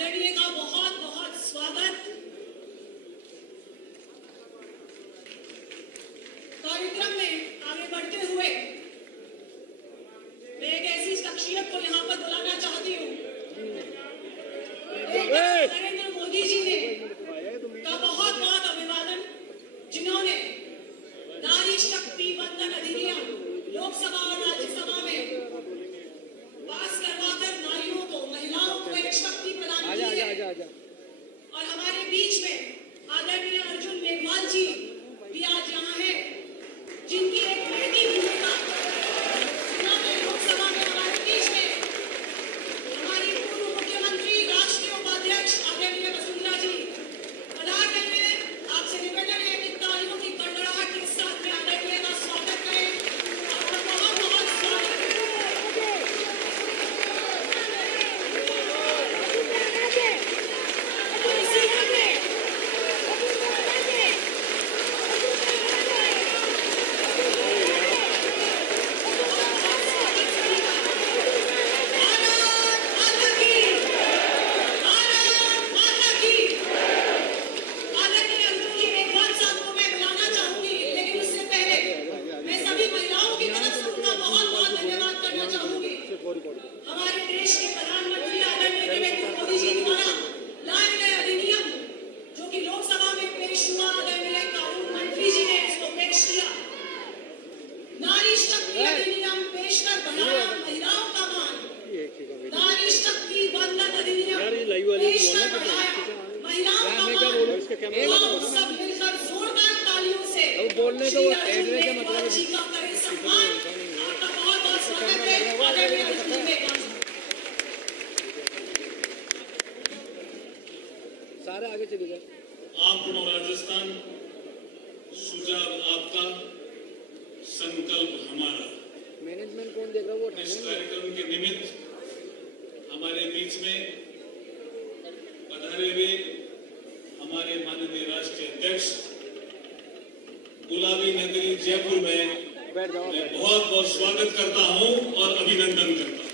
आदरणीय का बहुत बहुत स्वागत। कार्यक्रम में आगे बढ़ते हुए मैं एक ऐसी शख्सियत को यहाँ पर बुलाना चाहती हूँ। नरेंद्र मोदी जी ने का बहुत बहुत अभिवादन, जिन्होंने नारी शक्ति वंदन अधिनियम लोकसभा और राज्यसभा में पास करवाकर नारियों को, महिलाओं को एक शक्ति प्रदान की है। और हमारे बीच में आदरणीय अर्जुन मेघवाल जी भी आज यहाँ हैं, जिनकी एक महती भूमिका उन्होंने लोकसभा में हमारे बीच में हमारी पूर्व मुख्यमंत्री, राष्ट्रीय उपाध्यक्ष आदरणीय वसुंधरा जी पधार रहे हैं। आपसे निवेदन है कि तालियों की गड़गड़ाहट के साथ में आदरणीय का स्वागत करें। आपका बहुत बहुत स्वागत। हमारे देश के प्रधानमंत्री आदरणीय नरेंद्र मोदी जी द्वारा लाए गए अधिनियम जो कि लोकसभा में पेश हुआ, आदरणीय कानून मंत्री जी ने इसको पेश किया। नारी शक्ति अधिनियम पेश कर बढ़ाया महिलाओं का मान। नारी शक्ति वंदन अधिनियम पेश कर बढ़ाया महिलाओं का मान। सब मिलकर जोरदार तालियों से श्री अर्जुन मेघवाल जी का करें सम्मान। आपका बहुत बहुत स्वागत है आदरणीय अर्जुन मेघवाल। सारे आगे चले जाए। आपनो राजस्थान, सुझाव आपका, संकल्प हमारा। मैनेजमेंट कौन देख रहा है वो? इस कार्यक्रम के निमित्त हमारे बीच में पधारे हुए हमारे माननीय राष्ट्रीय अध्यक्ष गुलाबी नगरी जयपुर में मैं बहुत बहुत स्वागत करता हूं और अभिनंदन करता हूं।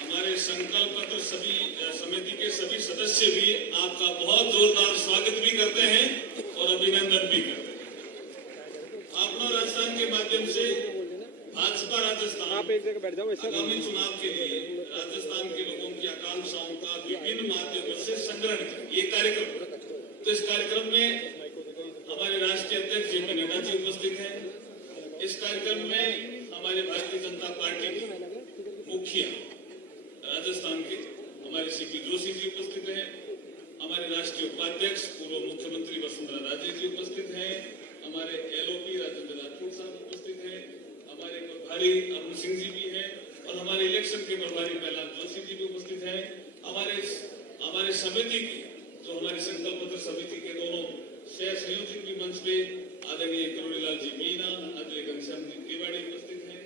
हमारे संकल्प पत्र सभी समिति के सभी सदस्य भी आपका बहुत जोरदार स्वागत भी करते हैं और अभिनंदन भी करते हैं। अपना राजस्थान के माध्यम से भाजपा राजस्थान आप एक जगह बैठ जाओ। आगामी चुनाव के लिए राजस्थान के लोगों की आकांक्षाओं का विभिन्न माध्यमों से संग्रहण करें। ये कार्यक्रम, तो इस कार्यक्रम में हमारे राष्ट्रीय अध्यक्ष जेपी नड्डा जी उपस्थित हैं। इस कार्यक्रम में हमारे भारतीय जनता पार्टी के मुखिया राजस्थान के हमारे सीपी जोशी जी उपस्थित हैं। हमारे राष्ट्रीय उपाध्यक्ष पूर्व मुख्यमंत्री वसुंधरा राजे जी उपस्थित हैं। हमारे एलओपी राजेंद्र राठौर साहब उपस्थित हैं। हमारे प्रभारी अरुण सिंह जी भी हैं और हमारे इलेक्शन के प्रभारी प्रहलाद जोशी जी भी उपस्थित हैं। हमारे समिति के जो हमारी संकल्प पत्र समिति के दोनों सह संयोजक भी मंच पे आदरणीय करुणीलाल जी मीना, आदरणीय घनश्याम जी तिवारी उपस्थित हैं।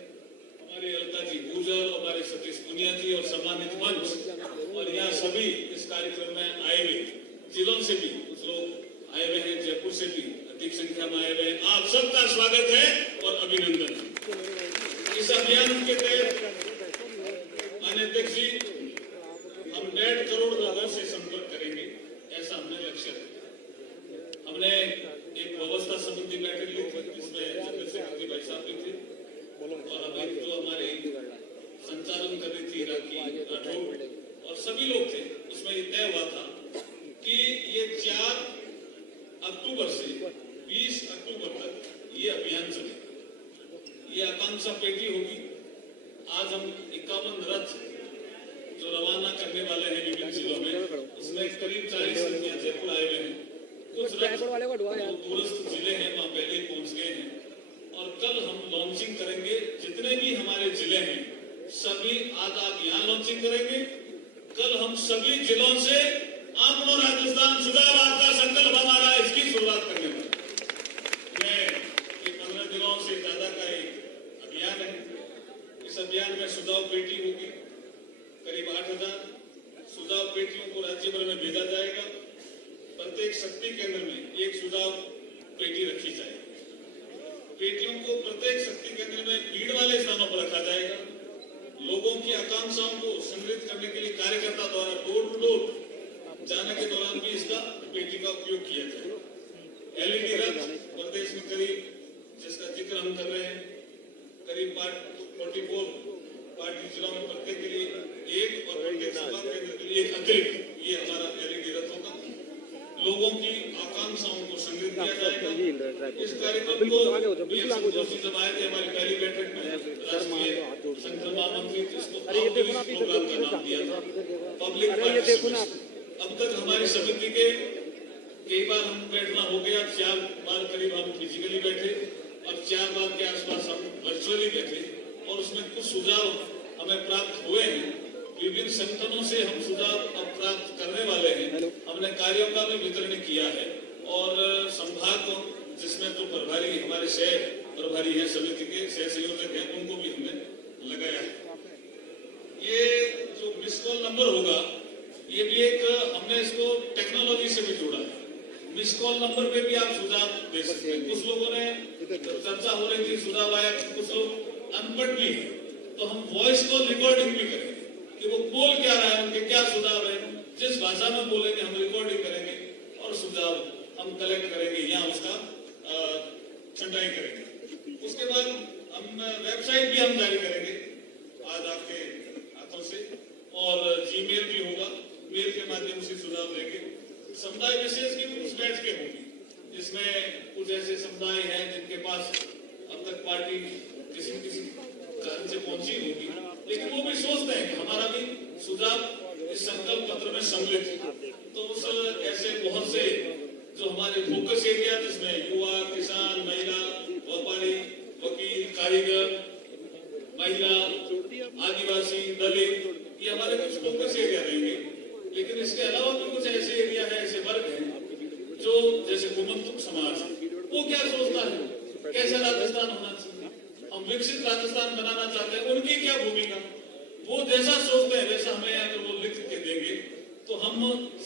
हमारे अलका जी गुजर, हमारे सतीश पुनिया जी और सम्मानित मंच और यहाँ सभी इस कार्यक्रम में आए हुए जिलों से भी कुछ लोग आए हुए हैं, जयपुर से भी अधिक संख्या में आए हुए हैं। आप सबका स्वागत है और अभिनंदन। इस अभियान के तहत माननीय अध्यक्ष जी हम 1.5 करोड़ लोगों से संपर्क करेंगे, ऐसा हमने लक्ष्य रखा। हमने एक व्यवस्था संबंधी बैठक ली थी जिसमें जनरल सेक्रेटरी भाई साहब भी थे और हमें जो हमारे संचालन कर रही थी राखी राठौर और सभी लोग थे। उसमें ये तय हुआ था कि ये 4 अक्टूबर से 20 अक्टूबर तक ये अभियान चलेगा। ये आकांक्षा पेटी होगी। आज हम 51 रथ जो रवाना करने वाले हैं विभिन्न जिलों में, उसमें करीब 40 यहाँ जयपुर आए हुए हैं। कुछ दूरस्थ जिले हैं वहाँ पहले ही पहुंच गए हैं और कल हम लॉन्चिंग करेंगे। जितने भी हमारे जिले हैं सभी आज आप यहाँ लॉन्चिंग करेंगे। कल हम सभी जिलों से अपनो राजस्थान सुधार आपका संकल्प हमारा इसकी शुरुआत करने वाले। ये 15 दिनों से ज्यादा का एक अभियान है। इस अभियान में सुझाव पेटी होगी। करीब 8000 सुझाव पेटियों को राज्य भर में भेजा जाएगा। प्रत्येक शक्ति केंद्र में एक सुझाव पेटी रखी जाएगी। पेटियों को प्रत्येक शक्ति केंद्र में भीड़ वाले स्थानों पर रखा जाएगा। लोगों की आकांक्षाओं को संग्रहित करने के लिए कार्यकर्ता द्वारा डोर टू डोर जाने के दौरान भी इसका पेटी का उपयोग किया जाए। एलईडी रथ प्रदेश में करीब, जिसका जिक्र हम कर रहे हैं, करीब 44 पार्टी जिलों में प्रत्येक के लिए एक और प्रत्येक सभा केंद्र के लिए एक अतिरिक्त ये हमारा एलईडी रथ होगा। लोगों की आकांक्षाओं को संग्रहित किया जाएगा। इस कार्यक्रम को जोशी जब आए थे हमारी पहली बैठक में राष्ट्रीय संगठन महामंत्री, जिसको प्रोग्राम का नाम दिया था पब्लिक पार्टिसिपेशन। अब तक हमारी समिति के कई बार हम बैठना हो गया, 4 बार करीब हम फिजिकली बैठे और 4 बार के आसपास हम वर्चुअली बैठे और उसमें कुछ सुझाव हमें प्राप्त हुए हैं। विभिन्न संगठनों से हम सुझाव अब प्राप्त करने वाले हैं। हमने कार्यों का भी वितरण किया है और संभाग को, जिसमें जो प्रभारी हमारे सह प्रभारी हैं, समिति के सह संयोजक हैं, उनको भी हमने लगाया है। ये जो मिस कॉल नंबर होगा, ये भी एक हमने इसको टेक्नोलॉजी से भी जोड़ा है। मिस कॉल नंबर पे भी आप सुझाव दे सकते हैं। कुछ लोगों ने चर्चा हो रही थी, सुझाव आया, कुछ लोग अनपढ़ भी, तो हम वॉइस कॉल रिकॉर्डिंग भी करेंगे कि वो बोल क्या रहा है, उनके क्या सुझाव है, जिस भाषा में बोलेंगे हम रिकॉर्डिंग करेंगे और सुझाव हम कलेक्ट करेंगे, यहाँ उसका छंटाई करेंगे। उसके बाद हम वेबसाइट भी हम जारी करेंगे आज आपके हाथों से, और जीमेल भी होगा, मेल के माध्यम से सुझाव देंगे। समुदाय विशेष की कुछ बैठ के होगी, जिसमें कुछ ऐसे समुदाय हैं जिनके पास अब तक पार्टी किसी कारण से पहुंची होगी, लेकिन वो भी सोचते हैं कि हमारा भी सुझाव इस संकल्प पत्र में सम्मिलित है। तो उस ऐसे बहुत से जो हमारे फोकस एरिया, जिसमें युवा, किसान, महिला, व्यापारी, वकील, कारीगर, महिला, आदिवासी, दलित, ये हमारे कुछ फोकस एरिया रहेंगे। लेकिन इसके अलावा भी कुछ ऐसे एरिया है, ऐसे वर्ग हैं जो जैसे गोमंतक समाज, वो क्या सोचता है, कैसा राजस्थान होना चाहिए, हम विकसित राजस्थान बनाना चाहते हैं, उनकी क्या भूमिका, वो जैसा सोचते हैं वैसा हमें अगर वो लिख के देंगे तो हम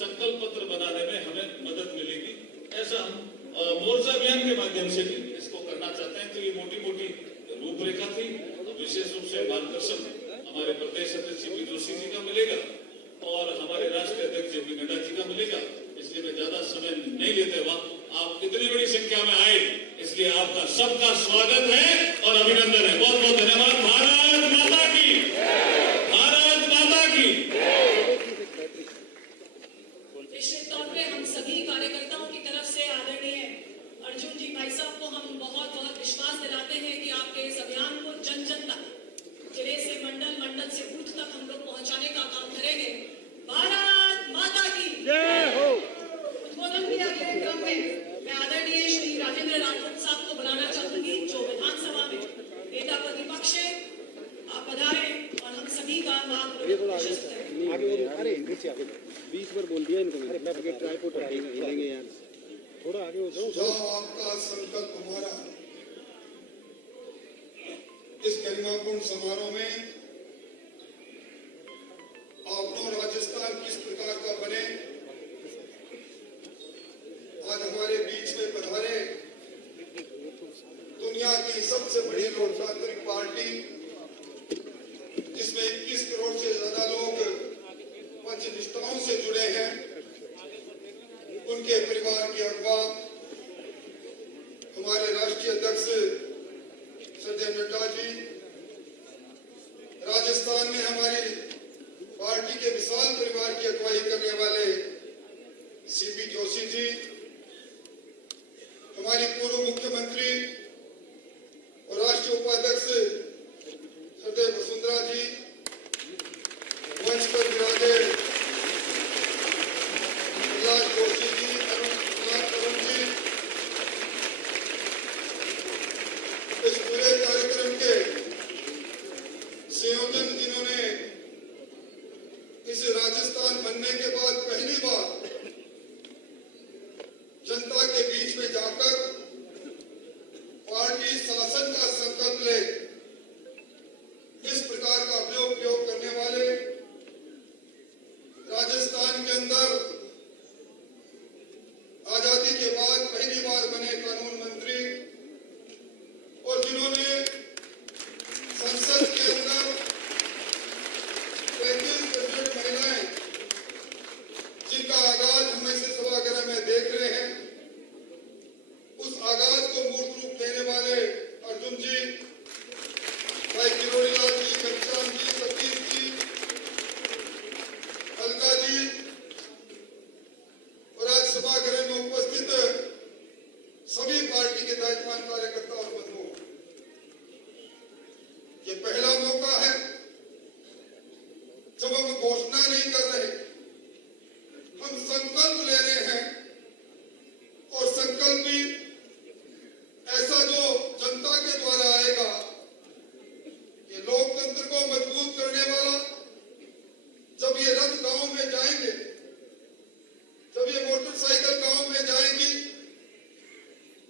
संकल्प पत्र बनाने में हमें मदद मिलेगी। ऐसा हम मोर्चा अभियान के माध्यम से भी इसको करना चाहते हैं। तो ये मोटी मोटी रूपरेखा थी। विशेष रूप से मार्गदर्शन हमारे प्रदेश अध्यक्ष श्री जोशी जी का मिलेगा और हमारे राष्ट्रीय अध्यक्ष जेपी नड्डा जी का मिलेगा। इसलिए मैं ज्यादा समय नहीं लेते हुआ, आप इतनी बड़ी संख्या में आए, इसलिए आपका सबका स्वागत है और अभिनंदन है। बहुत बहुत धन्यवाद। भारत माता की, भारत माता की। निश्चित तौर पे हम सभी कार्यकर्ताओं की तरफ से आदरणीय अर्जुन जी भाई साहब को हम बहुत बहुत विश्वास दिलाते हैं कि आपके इस अभियान को जन जन तक, जिले से मंडल, मंडल से बूथ तक हम लोग पहुंचाने का काम करेंगे। भारत माता की जय हो। उद्बोधन के अगले क्रम में मैं आदरणीय श्री राजेंद्र राठौड़ साहब को बुलाना चाहूंगी, जो विधानसभा में नेता प्रतिपक्ष है। आप पधारे और हम सभी का मार्गदर्शन करें। अरे नीचे आगे 20 बार बोल दिया इनको, मैं ट्राइपॉड हिलेंगे यार, थोड़ा आगे हो जाओ। सुझाव आपका, संकल्प हमारा। इस गरिमापूर्ण समारोह में अपना राजस्थान किस प्रकार का बने, आज हमारे बीच में पधारे दुनिया की सबसे बड़ी लोकतांत्रिक पार्टी, जिसमें 21 करोड़ से ज्यादा लोग पंच निष्ठाओं से जुड़े हैं, उनके परिवार के अगवा हमारे राष्ट्रीय अध्यक्ष श्री नड्डा जी, राजस्थान में हमारी पार्टी के विशाल परिवार की अगुवाई करने वाले सीपी जोशी जी, हमारी पूर्व मुख्यमंत्री और राष्ट्रीय उपाध्यक्ष श्री वसुंधरा जी, मंच पर विराजे प्रहलाद जोशी जी, अरुण जी, इस पूरे कार्यक्रम के संयोजन, जिन्होंने इस राजस्थान बनने के बाद पहली बार जनता के बीच में जाकर पार्टी शासन का संकल्प ले, इस प्रकार का प्रयोग करने वाले, राजस्थान के अंदर आजादी के बाद पहली बार बने कानून मंत्री, और जिन्होंने संसद के अंदर सपना नहीं कर रहे, हम संकल्प ले रहे हैं। और संकल्प भी ऐसा जो जनता के द्वारा आएगा, ये लोकतंत्र को मजबूत करने वाला। जब ये रथ गांव में जाएंगे, जब ये मोटरसाइकिल गांव में जाएंगी,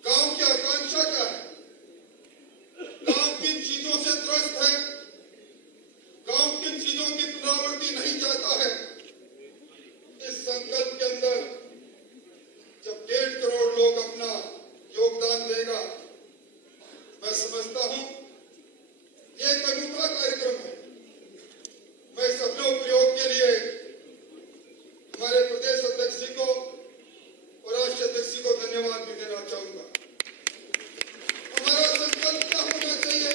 गांव की आकांक्षा क्या है, गांव किन चीजों से त्रस्त है, गांव किन चीजों की पुनरावृत्ति नहीं चाहता है, इस संकल्प के अंदर जब 1.5 करोड़ लोग अपना योगदान देगा, मैं समझता हूं ये एक अनूठा कार्यक्रम है। मैं इस अपने उपयोग के लिए हमारे प्रदेश अध्यक्ष जी को और राष्ट्रीय अध्यक्ष जी को धन्यवाद भी देना चाहूंगा। हमारा संकल्प क्या होना चाहिए?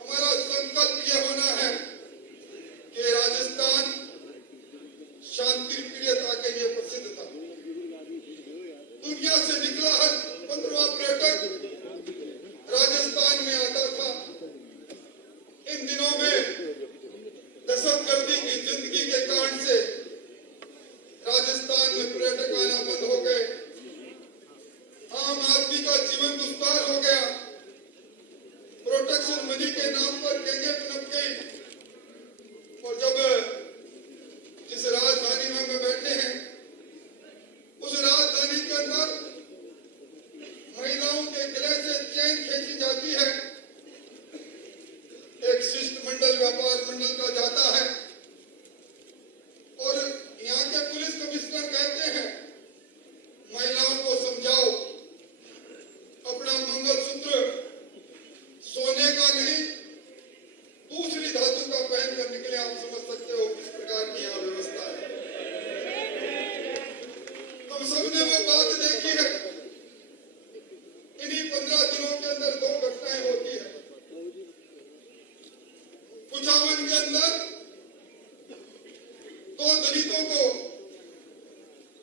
हमारा संकल्प ये होना है कि राजस्थान शांति प्रियता के लिए प्रसिद्ध था। दुनिया से निकला हर 15वां पर्यटक राजस्थान में आता था। इन दिनों में दहशतगर्दी की जिंदगी के कारण से राजस्थान में पर्यटक आना बंद हो गए। आम आदमी का जीवन दुष्पार हो गया। प्रोटेक्शन मनी के नाम पर गैंगे पनप गई। और जब जिस राजधानी में हम बैठे हैं, उस राजधानी के अंदर महिलाओं के गले से चेन खींची जाती है। एक शिष्टमंडल व्यापार मंडल का जाता है और यहाँ के पुलिस कमिश्नर कहते हैं, महिलाओं को समझाओ, अपना मंगलसूत्र सोने का नहीं दूसरी धातु का पहनकर निकले। आप समझ सकते हो किस प्रकार की यहाँ व्यवस्था है। हम सबने वो बात देखी है। इन्हीं 15 दिनों के अंदर 2 घटनाएं होती है। कुचामन के अंदर 2 दलितों को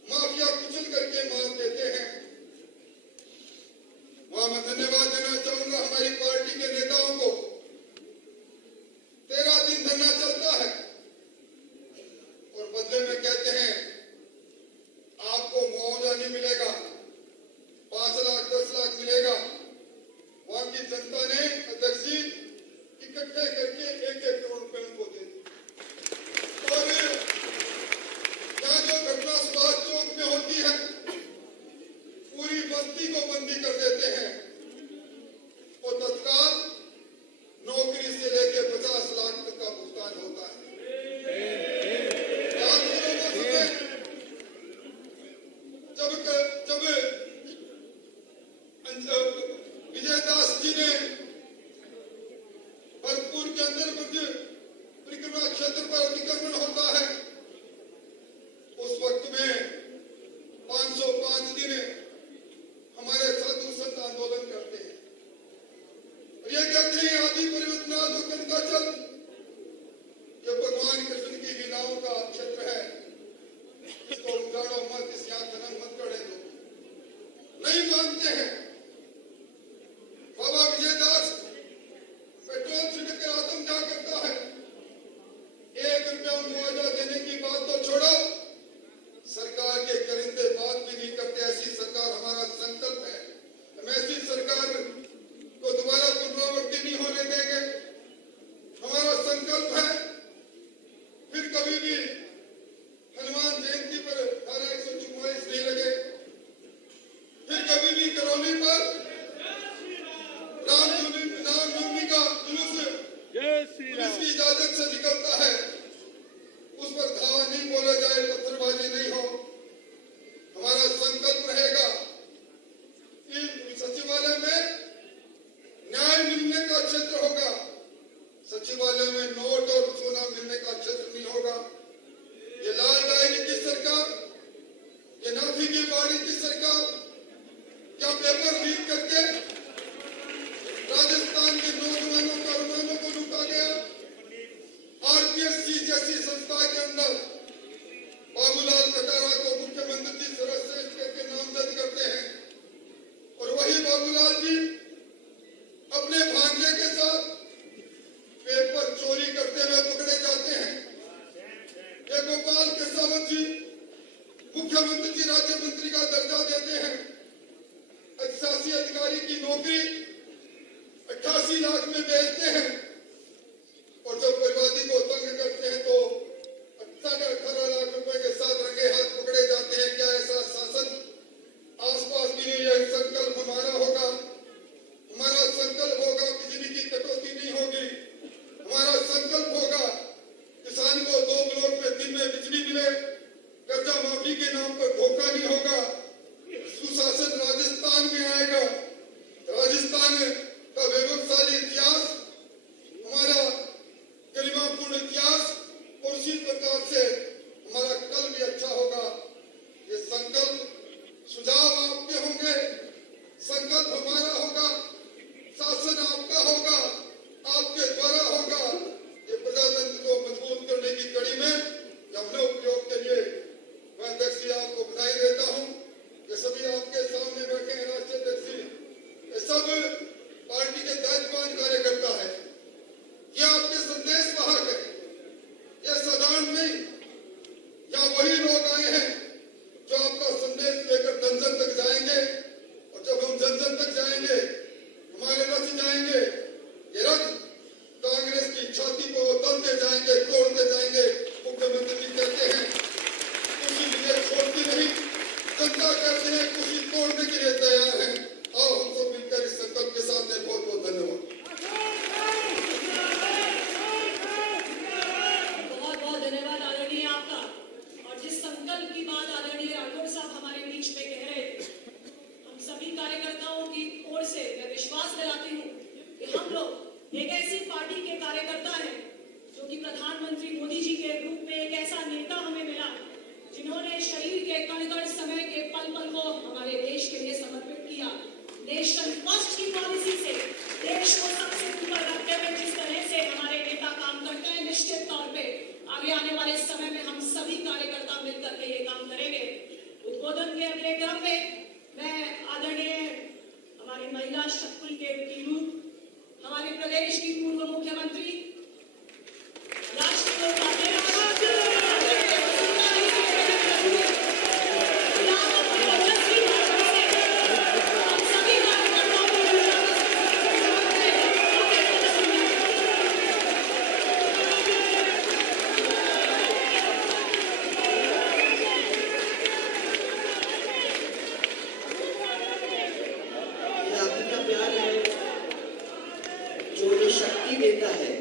माफिया कुचल करके मार देते हैं। वहां मैं धन्यवाद देना चाहूंगा हमारी पार्टी के नेताओं को। 13 दिन धरना चलता है और बदले में कहते हैं आपको मुआवजा नहीं मिलेगा, 5 लाख 10 लाख मिलेगा। वहां की जनता ने अध्यक्ष जी इकट्ठे करके 1-1 करोड़ रुपए उनको दे दिए। और यहाँ जो घटना सुभाष चौक में होती है, पूरी बस्ती को बंदी कर देते हैं और तत्काल नौकरी से लेके 50 लाख तक का भुगतान होता है। जब विजयदास जी ने भरतपुर के अंदर परिक्रमा क्षेत्र पर अतिक्रमण होता है, उस वक्त में 505 दिन हमारे साधु संत आंदोलन करते हैं और ये कहते हैं आदि परिवर्तनाद का चल। ये भगवान कृष्ण की लीलाओं का क्षेत्र है, इसको उजाड़ो मत, इस यहाँ खनन मत करे दो। नहीं मानते हैं। बाबा विजयदास पेट्रोल छिड़क कर आत्मदाह करता है। 1 रुपया मुआवजा देने की बात तो छोड़ो, सरकार के करिंदे बात भी नहीं करते। ऐसी सरकार हमारा संकल्प है। हम ऐसी सरकार को दोबारा पुनरावृत्ति नहीं होने देंगे। हमारा संकल्प है फिर कभी भी हनुमान जयंती पर धारा 144 नहीं लगे, फिर कभी भी करौली पर रामनवमी का जुलूस पुलिस की इजाजत से निकलता है, उस पर धावा नहीं बोला जाए, पत्थरबाजी नहीं हो। हमारा संकल्प रहेगा कि सचिवालय में न्याय मिलने का क्षेत्र होगा। सचिवालय में नोट और सोना मिलने का क्षेत्र नहीं होगा। ये लाल डायरी की सरकार, ये नाथी की बाड़ी की सरकार, क्या पेपर लीक करके राजस्थान के नौजवानों का रुमानों को लूटा गया? जिन्होंने शरीर के कण-कण समय के पल-पल को हमारे देश के लिए समर्पित किया। नेशन फर्स्ट की पॉलिसी से देश को सबसे ऊपर रखते हुए जिस तरह से हमारे नेता काम करते हैं, निश्चित तौर पे आगे आने वाले समय में हम सभी कार्यकर्ता मिलकर के ये काम करेंगे। उद्बोधन के अगले क्रम में मैं आदरणीय हमारी महिला शक्ति के रूप हमारे प्रदेश की पूर्व मुख्यमंत्री राष्ट्रीय शक्ति देता है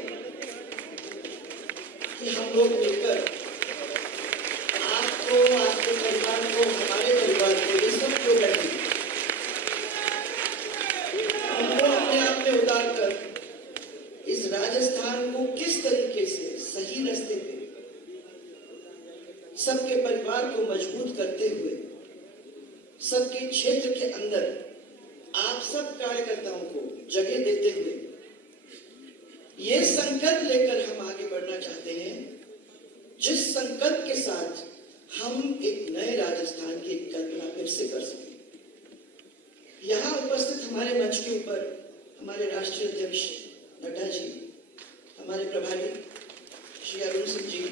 कि हम लोग मिलकर आपको, आपके परिवार को, हमारे परिवार को, ये सब जो बैठे हमको अपने आप में उतार कर इस राजस्थान को किस तरीके से सही रास्ते पे सबके परिवार को मजबूत करते हुए सबके क्षेत्र के अंदर आप सब कार्यकर्ताओं को जगह देते हुए ये संकल्प लेकर हम आगे बढ़ना चाहते हैं, जिस संकल्प के साथ हम एक नए राजस्थान की कल्पना फिर से कर सकें। यहाँ उपस्थित हमारे मंच के ऊपर हमारे राष्ट्रीय अध्यक्ष नड्डा जी, हमारे प्रभारी श्री अरुण सिंह जी,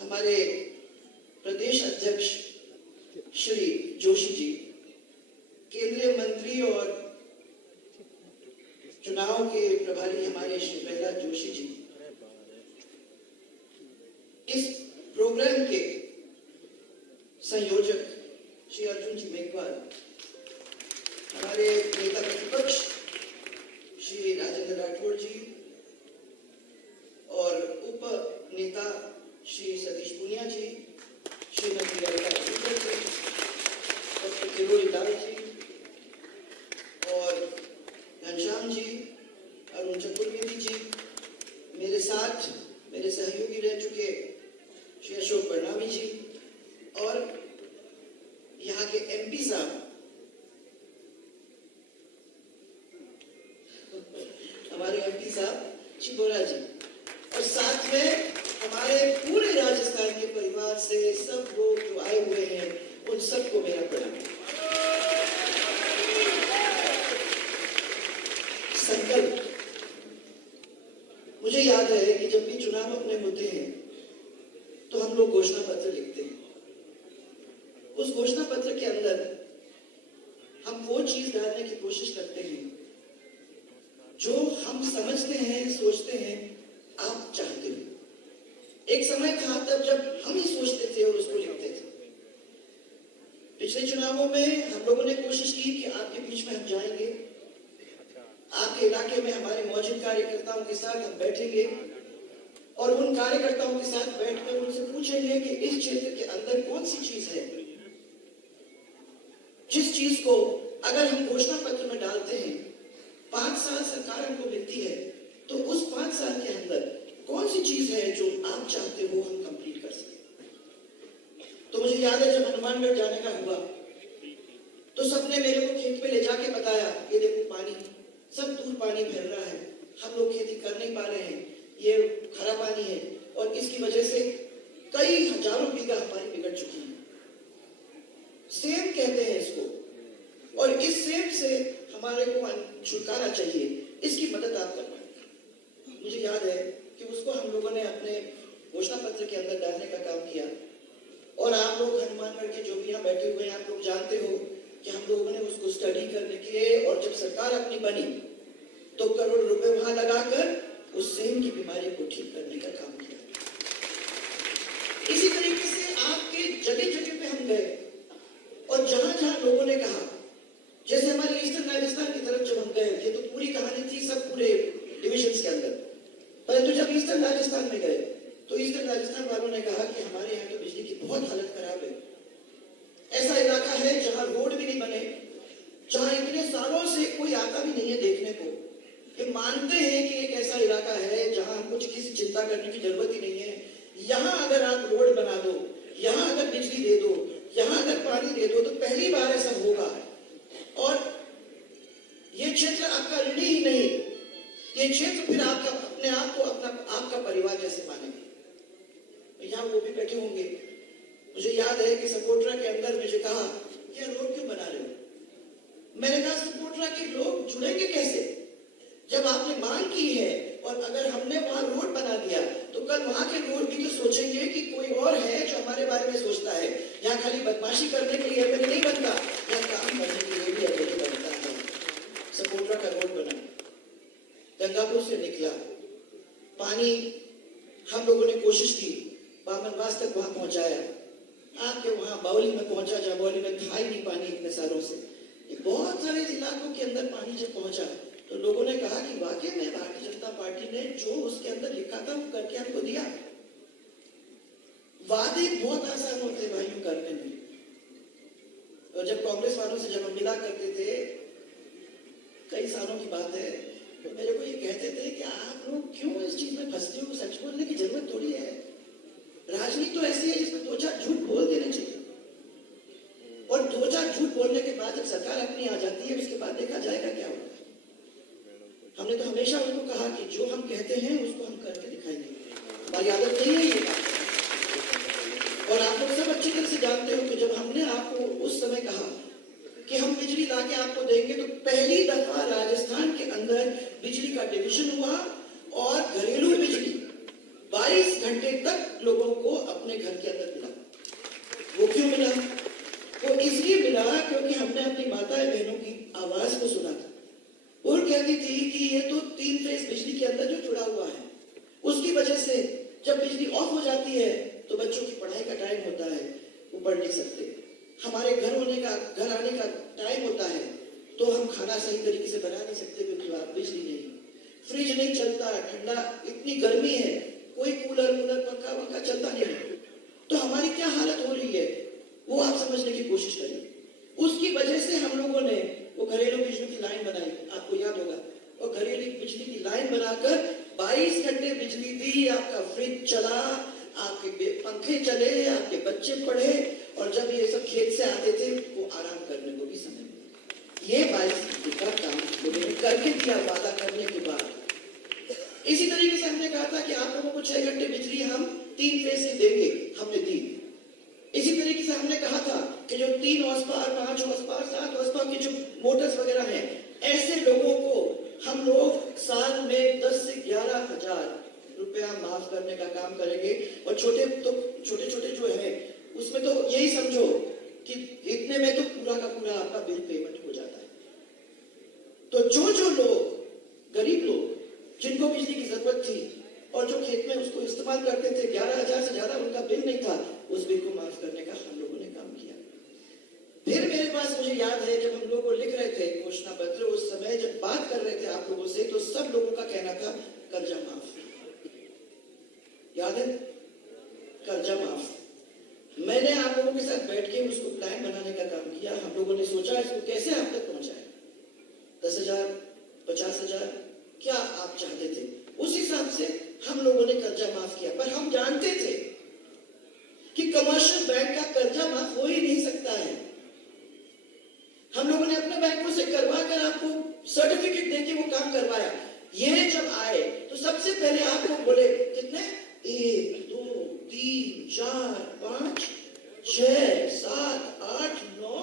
हमारे प्रदेश अध्यक्ष श्री जोशी जी, केंद्रीय मंत्री और चुनाव के प्रभारी हमारे श्री प्रहलाद जोशी जी, इस प्रोग्राम के संयोजक श्री अर्जुन जी मेघवाल, हमारे नेता प्रतिपक्ष श्री राजेंद्र राठौड़ जी और उप नेता श्री सतीश पुनिया जी, श्रीमती ललिता जी, डॉक्टर किरोड़ी लाल जी और घनश्याम जी, अरुण चतुर्वेदी जी, मेरे साथ मेरे सहयोगी रह चुके श्री अशोक बरनामी जी और यहाँ के एमपी साहब हमारे एमपी साहब श्री बोरा जी, और साथ में हमारे पूरे राजस्थान के परिवार से सब लोग जो आए हुए हैं उन सबको मेरा प्रणाम। संकल्प, मुझे याद है कि जब भी चुनाव अपने होते हैं तो हम लोग घोषणा पत्र लिखते हैं। उस घोषणा पत्र के अंदर हम वो चीज डालने की कोशिश करते हैं जो हम समझते हैं, सोचते हैं, आप चाहते हो। एक समय था तब जब हम ही सोचते थे और उसको लिखते थे। पिछले चुनावों में हम लोगों ने कोशिश की कि आपके बीच में हम जाएंगे, आपके इलाके में हमारे मौजूद कार्यकर्ताओं के साथ हम बैठेंगे और उन कार्यकर्ताओं के साथ बैठकर उनसे पूछेंगे कि इस क्षेत्र के अंदर कौन सी चीज है जिस चीज को अगर हम घोषणा पत्र में डालते हैं, 5 साल सरकार हमको मिलती है, तो उस 5 साल के अंदर कौन सी चीज है जो आप चाहते हो हम कंप्लीट कर सके। तो मुझे याद है जब हनुमानगढ़ जाने का हुआ तो सबने मेरे को खेत पे ले जाके बताया, ये देखो पानी, सब दूर पानी बह रहा है, हम लोग खेती कर नहीं पा रहे हैं, ये खरा पानी है और इसकी वजह से कई हजारों बीघा हमारी बिगड़ चुकी है। सेब कहते हैं इसको, और इस सेब से हमारे को छुटकारा चाहिए, इसकी मदद आप करना। मुझे याद है कि उसको हम लोगों ने अपने घोषणा पत्र के अंदर डालने का काम किया और आप लोग हनुमानगढ़ के जो भी यहाँ बैठे हुए हैं, आप लोग जानते हो कि हम लोगों ने उसको स्टडी करने के और जब सरकार अपनी बनी तो करोड़ रुपए वहां लगाकर उस सेम की बीमारी को ठीक करने का काम किया। इसी तरीके से आपके जगह जगह पे हम गए और जहां जहां लोगों ने कहा, जैसे हमारे ईस्टर्न राजस्थान की तरफ जब हम गए, ये तो पूरी कहानी थी सब पूरे डिविजन्स के अंदर, परंतु जब ईस्टर्न राजस्थान में गए तो ईस्टर्न राजस्थान वालों ने कहा कि हमारे यहाँ तो बिजली की बहुत हालत खराब है। ऐसा इलाका है जहां रोड भी नहीं बने, जहां इतने सालों से कोई आता भी नहीं है देखने को। ये मानते हैं कि एक ऐसा इलाका है जहां हमको किसी चिंता करने की जरूरत ही नहीं है। यहाँ अगर आप रोड बना दो, यहाँ अगर बिजली दे दो, यहाँ अगर पानी दे दो, तो पहली बार ऐसा होगा। और ये क्षेत्र आपका ऋणी ही नहीं, ये क्षेत्र फिर आपका अपने आप को आपका परिवार जैसे मानेंगे। यहाँ वो भी बैठे होंगे। मुझे याद है कि सपोट्रा के अंदर मुझे कहा कि रोड क्यों बना रहे हो। मैंने कहा सपोट्रा के लोग जुड़ेंगे कैसे जब आपने मांग की है, और अगर हमने वहां रोड बना दिया तो कल वहां के लोग भी तो सोचेंगे कि कोई और है जो हमारे बारे में सोचता है। यहाँ खाली बदमाशी करने के लिए एमएलए नहीं बनता, यहाँ काम करने के लिए भी एमएलए बनता है। सपोट्रा का रोड बना, गंगापुर से निकला पानी, हम लोगों ने कोशिश की बामनवास तक वहां पहुंचाया, आके वहां बावली में पहुंचा जहां बावली में था ही नहीं पानी इतने सालों से। बहुत सारे इलाकों के अंदर पानी जब पहुंचा तो लोगों ने कहा कि वाकई में भारतीय जनता पार्टी ने जो उसके अंदर लिखा था वो करके हमको दिया। वादे बहुत आसान होते हैं भाइयों करने में। और जब कांग्रेस वालों से जब हम मिला करते थे, कई सालों की बात है, तो मेरे को ये कहते थे कि आप लोग क्यों इस चीज में फंसते हो, सच बोलने की जरूरत थोड़ी है। राजनीति तो ऐसी है जिसमें 2-4 झूठ बोल देने चाहिए, और 2-4 झूठ बोलने के बाद जब सरकार अपनी आ जाती है उसके बाद देखा जाएगा क्या होगा। हमने तो हमेशा उनको कहा कि जो हम कहते हैं उसको हम करके दिखाएंगे, हमारी आदत नहीं है ये बात। और आप लोग सब अच्छी तरह से जानते हो कि जब हमने आपको उस समय कहा कि हम बिजली लाके आपको देंगे, तो पहली दफा राजस्थान के अंदर बिजली का डिवीजन हुआ और घरेलू बिजली 22 घंटे तक लोगों को अपने घर के अंदर मिला। वो क्यों मिला? वो इसलिए मिला क्योंकि हमने अपनी माता बहनों की आवाज को सुना था। वो कहती थी कि ये तो 3 फेज बिजली के अंदर जो जुड़ा हुआ है, उसकी वजह से जब बिजली ऑफ हो जाती है तो बच्चों की पढ़ाई का टाइम होता है, वो पढ़ नहीं सकते। हमारे घर आने का टाइम होता है तो हम खाना सही तरीके से बना नहीं सकते क्योंकि वहां बिजली नहीं, फ्रिज नहीं चलता, ठंडा, इतनी गर्मी है, कोई कूलर पंखा चलता नहीं है। तो हमारी क्या हालत हो रही है वो आप समझने की कोशिश करिए। उसकी वजह से हम लोगों ने वो घरेलू बिजली की लाइन बनाई, आपको याद होगा, और घरेलू बिजली की लाइन बनाकर 22 घंटे बिजली दी। आपका फ्रिज चला, आपके पंखे चले, आपके बच्चे पढ़े, और जब ये सब खेत से आते थे वो आराम करने को भी समय मिला। ये 22 घंटे का काम लोगों ने करके दिया वादा करने के बाद। इसी तरीके से हमने कहा था कि आप लोगों को 6 घंटे बिजली हम 3 फेज से देंगे, हमने दी। इसी तरीके से हमने कहा था कि जो 3 horse power, 5 horse power, 7 horse power की जो मोटर्स वगैरह हैं, ऐसे लोगों को हम लोग साल में 10 से 11 हजार रुपया माफ करने का काम करेंगे। और छोटे जो है उसमें तो यही समझो कि इतने में तो पूरा का पूरा आपका बिल पेमेंट हो जाता है। तो जो लोग गरीब लोग जिनको बिजली की जरूरत थी और जो खेत में उसको इस्तेमाल करते थे, 11,000 से ज्यादा उनका बिल नहीं था, उस बिल को माफ करने का हम लोगों ने काम किया। फिर मेरे पास मुझे याद है जब हम लोगों को लिख रहे थे घोषणा पत्र, उस समय जब बात कर रहे थे आप लोगों से, तो सब लोगों का कहना था कर्जा माफ। याद है? कर्जा माफ। मैंने आप लोगों के साथ बैठ के उसको प्लान बनाने का काम किया। हम लोगों ने सोचा इसको कैसे आप तक पहुंचाए, 10,000, 50,000, क्या आप चाहते थे, उस हिसाब से हम लोगों ने कर्जा माफ किया। पर हम जानते थे कि कमर्शियल बैंक का कर्जा माफ हो ही नहीं सकता है। हम लोगों ने अपने बैंकों से करवा कर आपको सर्टिफिकेट देके वो काम करवाया। ये जब आए तो सबसे पहले आपको बोले कितने, 1, 2, 3, 4, 5, 6, 7, 8, 9,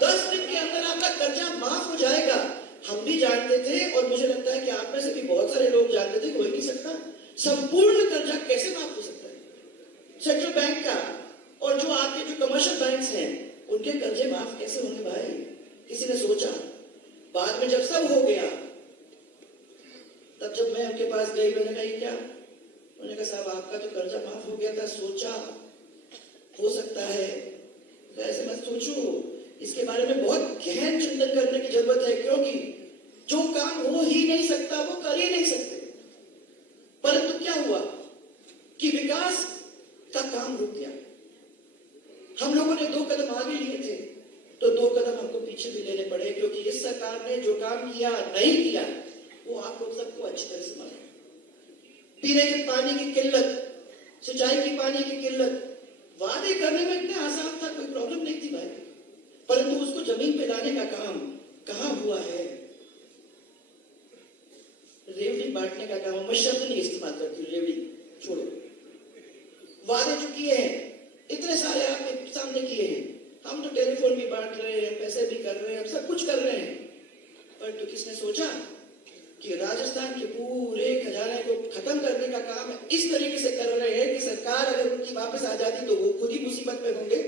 10 दिन के अंदर आपका कर्जा माफ हो जाएगा। हम भी जानते थे और मुझे लगता है कि आप में से भी बहुत सारे लोग जानते थे कि हो ही नहीं सकता। संपूर्ण कर्जा कैसे माफ हो सकता है सेंट्रल बैंक का, और जो आपके जो कमर्शियल बैंक्स हैं उनके कर्जे माफ कैसे होंगे भाई? किसी ने सोचा? बाद में जब सब हो गया तब जब मैं उनके पास गई, मैंने कहा क्या? उन्होंने कहा साहब आपका तो कर्जा माफ हो गया था, सोचा हो सकता है। ऐसे मत सोचो, इसके बारे में बहुत गहन चिंतन करने की जरूरत है, क्योंकि जो काम हो ही नहीं सकता वो कर ही नहीं सकते। परंतु क्या हुआ कि विकास का काम रुक गया। हम लोगों ने 2 कदम आगे लिए थे तो 2 कदम हमको पीछे भी लेने पड़े, क्योंकि इस सरकार ने जो काम किया नहीं किया वो आप लोग सबको अच्छी तरह से मालूम। पीने के पानी की किल्लत, सिंचाई की पानी की किल्लत, वादे करने में इतने आसान था, कोई प्रॉब्लम नहीं थी भाई, परंतु उसको जमीन पे लाने का काम कहां हुआ है? रेवड़ी बांटने का काम, मैं शब्द नहीं इस्तेमाल करती, रेवड़ी छोड़ो। वादे जो किए हैं इतने सारे आपके सामने किए हैं, हम तो टेलीफोन भी बांट रहे हैं, पैसे भी कर रहे हैं, सब कुछ कर रहे हैं, परंतु किसने सोचा कि राजस्थान के पूरे खजाने को खत्म करने का काम इस तरीके से कर रहे हैं कि सरकार अगर उनकी वापस आ जाती तो वो खुद ही मुसीबत में होंगे,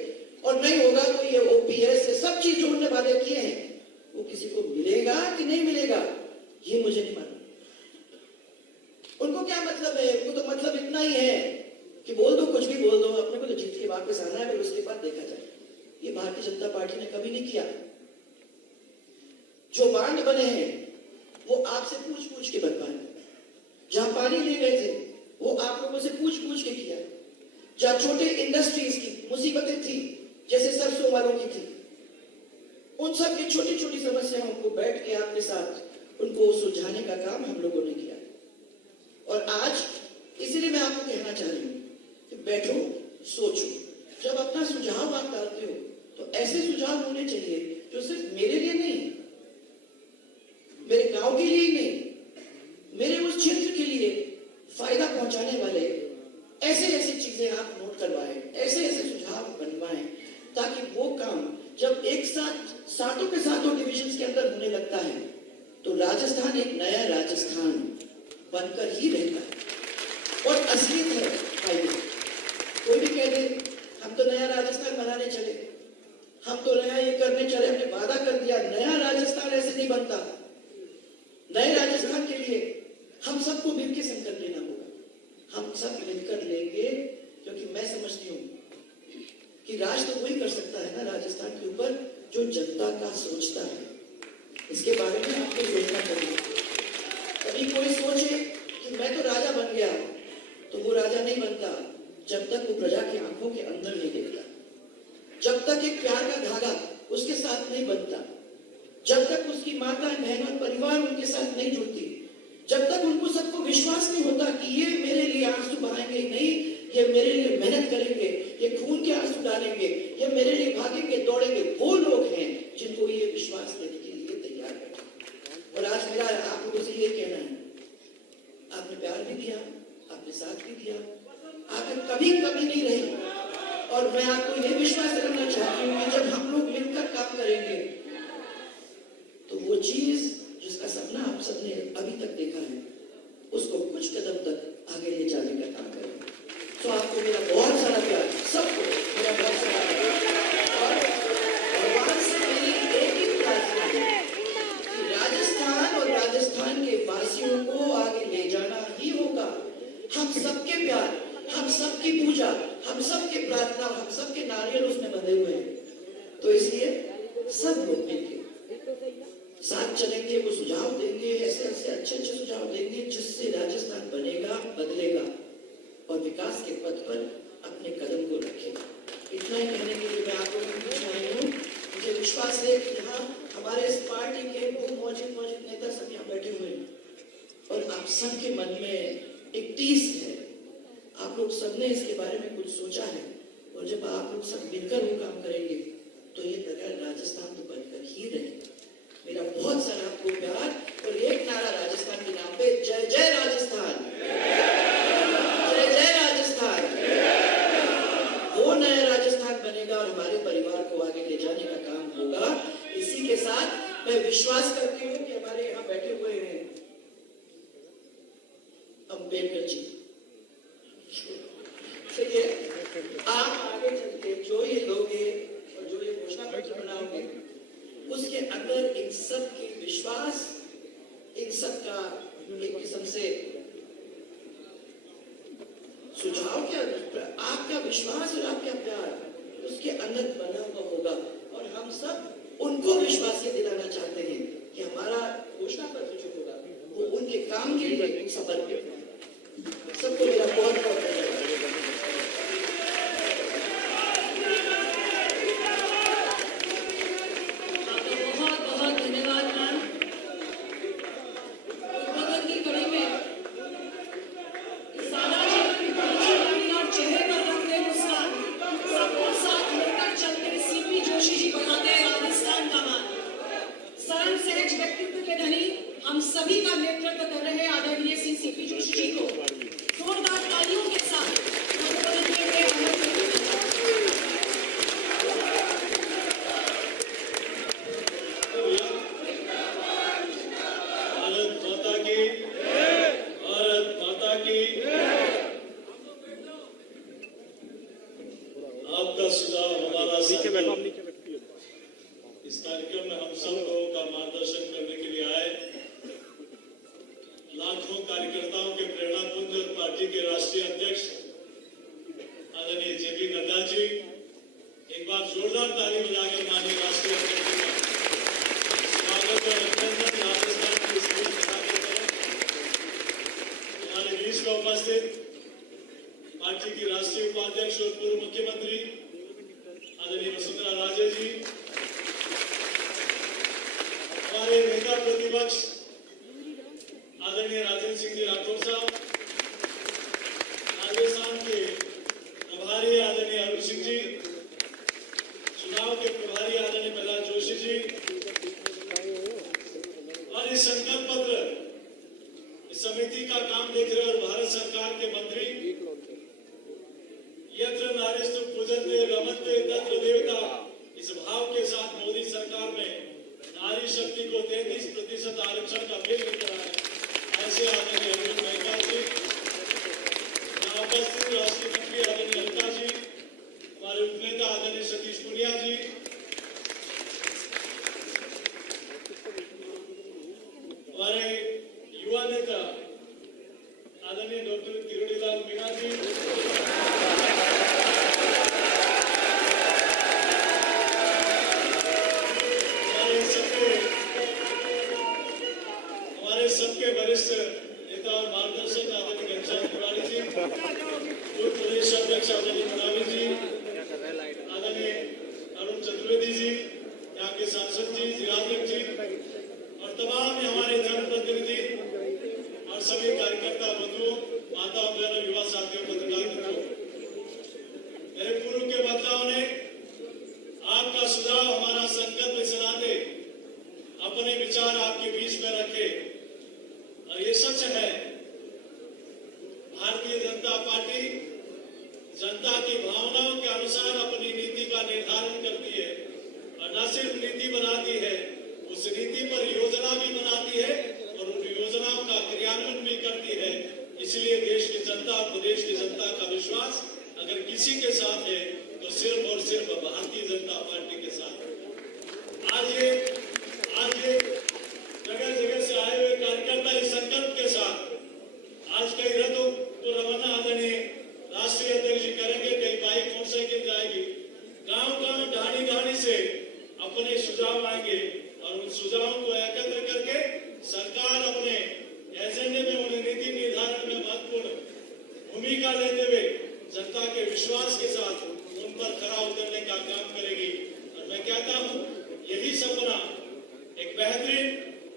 और नहीं होगा तो ये ओपीएस से सब चीज जो उन्होंने वादे किए हैं वो किसी को मिलेगा कि नहीं मिलेगा, ये मुझे नहीं मालूम। उनको क्या मतलब है? उनको तो मतलब इतना ही है कि बोल दो, कुछ भी बोल दो, अपने को तो जीत के वापस आना है, फिर उसके बाद देखा जाए। ये भारतीय जनता पार्टी ने कभी नहीं किया। जो बांध बने हैं वो आपसे पूछ पूछ के बनवाए, जहां पानी ले गए थे वो आप लोगों से पूछ पूछ के किया, जहां छोटे इंडस्ट्रीज की मुसीबतें थी जैसे सरसों वालों की थी, उन सब की छोटी छोटी समस्याओं को बैठ के आपके साथ उनको सुलझाने का काम हम लोगों ने किया। और आज इसीलिए मैं आपको कहना चाह रही हूं कि बैठो, सोचो, जब अपना सुझाव आप डालते हो तो ऐसे सुझाव होने चाहिए जो सिर्फ मेरे लिए नहीं, मेरे गांव के लिए ही नहीं, मेरे उस क्षेत्र के लिए फायदा पहुंचाने वाले ऐसे ऐसे चीजें आप नोट करवाएं, ऐसे ऐसे सुझाव बनवाएं, ताकि वो काम जब एक साथ सातों के सातों डिविजन्स के अंदर होने लगता है तो राजस्थान एक नया राजस्थान बनकर ही रहता है। और असलियत है भाई, कोई भी कह दे हम तो नया राजस्थान बनाने चले, हम तो नया ये करने चले, हमने वादा कर दिया, नया राजस्थान ऐसे नहीं बनता। नए राजस्थान के लिए हम सबको मिलकर संकल्प लेना होगा, हम सब मिलकर लेंगे, क्योंकि मैं समझती हूँ कि राज तो वही कर सकता है ना राजस्थान के ऊपर जो जनता का सोचता है। इसके बारे में आपको सोचना चाहिए। कभी कोई सोचे कि मैं तो राजा बन गया, तो वो राजा नहीं बनता जब तक वो प्रजा की आंखों के अंदर नहीं देखता, जब तक एक प्यार का धागा उसके साथ नहीं बनता, जब तक उसकी माता बहन और परिवार उनके साथ नहीं जुड़ती, जब तक उनको सबको विश्वास नहीं होता कि ये मेरे लिए आंसू बहाएंगे नहीं, ये मेरे लिए मेहनत करेंगे, ये खून के आंसू डालेंगे, ये मेरे लिए भागेंगे दौड़ेंगे, वो लोग हैं जिनको ये विश्वास देने के लिए तैयार है। और आज मेरा आप लोगों से ये कहना है, आपने प्यार भी दिया, आपने साथ भी दिया, आपने कभी कमी नहीं रही, और मैं आपको ये विश्वास दिलाना चाहती हूँ कि जब हम लोग मिलकर काम करेंगे तो वो चीज जिसका सपना आप सबने अभी तक देखा है उसको कुछ कदम तक आगे ले जाने का काम करेंगे। तो आपको मेरा बहुत सारा प्यार, सबको मेरा बहुत सारा प्यार, और भगवान से मेरी एक ही प्रार्थना है कि राजस्थान और राजस्थान के वासियों को आगे ले जाना ही होगा। हम सबके प्यार, हम सबकी पूजा, हम सबके प्रार्थना, हम सबके नारियल उसमें बंधे हुए हैं। तो इसलिए सब लोग मिलकर साथ चलेंगे, वो सुझाव देंगे, ऐसे ऐसे अच्छे अच्छे सुझाव देंगे जिससे राजस्थान बनेगा, बदलेगा और विकास के पथ पर अपने कदम को रखेगा। इतना ही कहने के लिए मैं आप लोगों को पूछ रही हूँ। मुझे विश्वास है कि यहाँ हमारे इस पार्टी के वो मौजूद नेता सब यहाँ बैठे हुए हैं और आप सबके मन में एक टीस है, आप लोग सबने इसके बारे में कुछ सोचा है, और जब आप लोग सब मिलकर वो काम करेंगे तो ये प्रकार राजस्थान तो बनकर ही रहेगा। मेरा बहुत सारा आपको प्यार, और एक नारा राजस्थान के नाम पे, जय जय राजस्थान, जय जय राजस्थान। वो नया राजस्थान बनेगा और हमारे परिवार को आगे ले जाने का काम होगा। इसी के साथ मैं विश्वास करती हूँ कि हमारे यहाँ बैठे हुए हैं अम्बेडकर जी, ठीक है, आप आगे चलते जो ये लोगे और जो ये घोषणा पत्र बनाओगे उसके अंदर इन सब की विश्वास, इन सब का एक किस्म से सुझाव, क्या आपका विश्वास और आपका प्यार उसके अंदर बना हुआ होगा, और हम सब उनको विश्वास ये दिलाना चाहते हैं कि हमारा घोषणा पत्र जो होगा वो उनके काम के लिए समर्पित है। सबको मेरा बहुत बहुत धन्यवाद। चेहरे पर रखते मुस्कान, की। आपका सुझाव हमारा सहयोग। इस कार्यक्रम में हम सब लोगों का मार्गदर्शन करने के लिए आए लाखों कार्यकर्ताओं के प्रेरणा पुंज और पार्टी के राष्ट्रीय अध्यक्ष आदरणीय जेपी नड्डा जी, एक बार जोरदार ताली बजाकर माननीय राष्ट्रीय अध्यक्ष जी का स्वागत और अभिनंदन। राजस्थान की स्थिति हमारे बीच में उपस्थित पार्टी की राष्ट्रीय उपाध्यक्ष और पूर्व मुख्यमंत्री आदरणीय वसुंधरा राजे जी, हमारे नेता प्रतिपक्ष आदरणीय राजेंद्र सिंह जी राठौर साहब, राजस्थान के प्रभारी आदरणीय अरुण सिंह जी, चुनाव के प्रभारी आदरणीय प्रहलाद जोशी जी, और इस संकल्प पत्र इस समिति का काम देख रहे और भारत सरकार के मंत्री यत्र नारीस्तु पूजन्ते रमन्ते तत्र देवता, इस भाव के साथ मोदी सरकार में नारी शक्ति को 33% आरक्षण का बिल लेकर आए। ऐसे आदरणीय अर्जुन मेहता जी, यहाँ उपस्थित राष्ट्रीय मंत्री आदरणीय ललिता जी, हमारे उपनेता आदरणीय सतीश पुनिया जी, हमारे युवा नेता आदरणीय डॉक्टर किरोड़ीलाल मीणा जी, सबके वरिष्ठ नेता और मार्गदर्शक आदरणीय घनश्याम तिवारी जी, पूर्व प्रदेश अध्यक्ष आदरणीय मनावी जी, आदरणीय अरुण चतुर्वेदी जी, यहाँ के सांसद जी, जिलाध्यक्ष जी, और तमाम हमारे जनप्रतिनिधि और सभी कार्यकर्ता बंधुओं, माताओं, बहनों, युवा साथियों, पत्रकार मित्रों, मेरे पूर्व के वक्ताओं ने आपका सुझाव, हमारा संकल्प इस नाते अपने विचार आपके बीच में रखे। और ये सच है, भारतीय जनता पार्टी जनता की भावनाओं के अनुसार अपनी नीति का निर्धारण करती है, और न सिर्फ नीति बनाती है, उस नीति पर योजना भी बनाती है और उन योजनाओं का क्रियान्वयन भी करती है। इसलिए देश की जनता, प्रदेश की जनता का विश्वास अगर किसी के साथ है तो सिर्फ और सिर्फ भारतीय जनता पार्टी के साथ। आज ये जगह जगह से आए हुए कार्यकर्ता इस संकल्प के साथ आज कई रथों को रवाना आदरणीय राष्ट्रीय अध्यक्ष जी करेंगे, कई बाइक मोटरसाइकिल जाएगी, गांव-गांव, ढाणी-ढाणी से अपने सुझाव आएंगे और उन सुझावों को एकत्र करके सरकार अपने एजेंडे में उन्हें नीति निर्धारण में महत्वपूर्ण भूमिका लेते हुए जनता के विश्वास के साथ उन पर खरा उतरने का काम करेगी। और मैं कहता हूँ, यही सपना एक बेहतरीन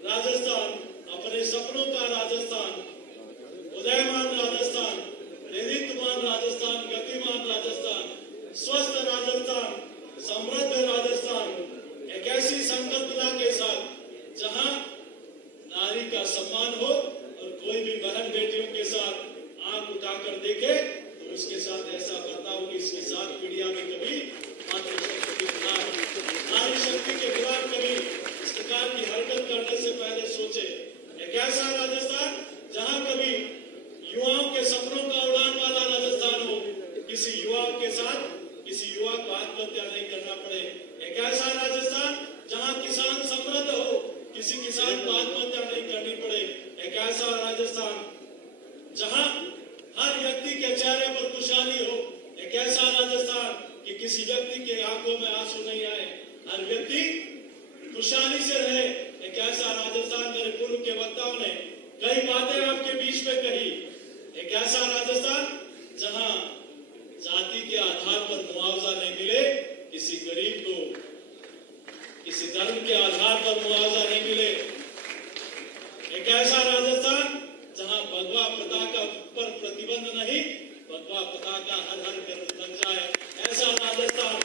राजस्थान, अपने सपनों का राजस्थान, उदयमान राजस्थान, नेतृत्वमान राजस्थान, गतिमान राजस्थान, स्वस्थ राजस्थान, समृद्ध राजस्थान, एक ऐसी संकल्पना के साथ जहां नारी का सम्मान हो और कोई भी बहन बेटियों के साथ आंख उठाकर देखे तो उसके साथ ऐसा बर्ताव कि इसके साथ पीढ़ियां में कभी मातृशक्ति के खिलाफ, नारी शक्ति के खिलाफ कभी इस प्रकार की हरकत करने से पहले सोचे। एक ऐसा राजस्थान जहां कभी युवाओं के सपनों का उड़ान वाला राजस्थान हो, किसी युवा के साथ किसी युवा को आत्महत्या नहीं करना पड़े। एक ऐसा राजस्थान जहां किसान समृद्ध हो, किसी किसान को आत्महत्या नहीं करनी पड़े। एक ऐसा राजस्थान जहां हर व्यक्ति के चेहरे पर खुशहाली हो। एक ऐसा राजस्थान कि किसी व्यक्ति के आंखों में आंसू नहीं आए, हर व्यक्ति खुशहाली से रहे। एक ऐसा राजस्थान, मेरे पूर्व के वक्ताओं ने कई बातें आपके बीच में कही। एक ऐसा राजस्थान जहां जाति के आधार पर मुआवजा नहीं मिले, किसी गरीब को किसी धर्म के आधार पर मुआवजा नहीं मिले। एक ऐसा राजस्थान जहां भगवा पताका पर प्रतिबंध नहीं, भगवा पताका हर हर घर लग जाए, ऐसा राजस्थान।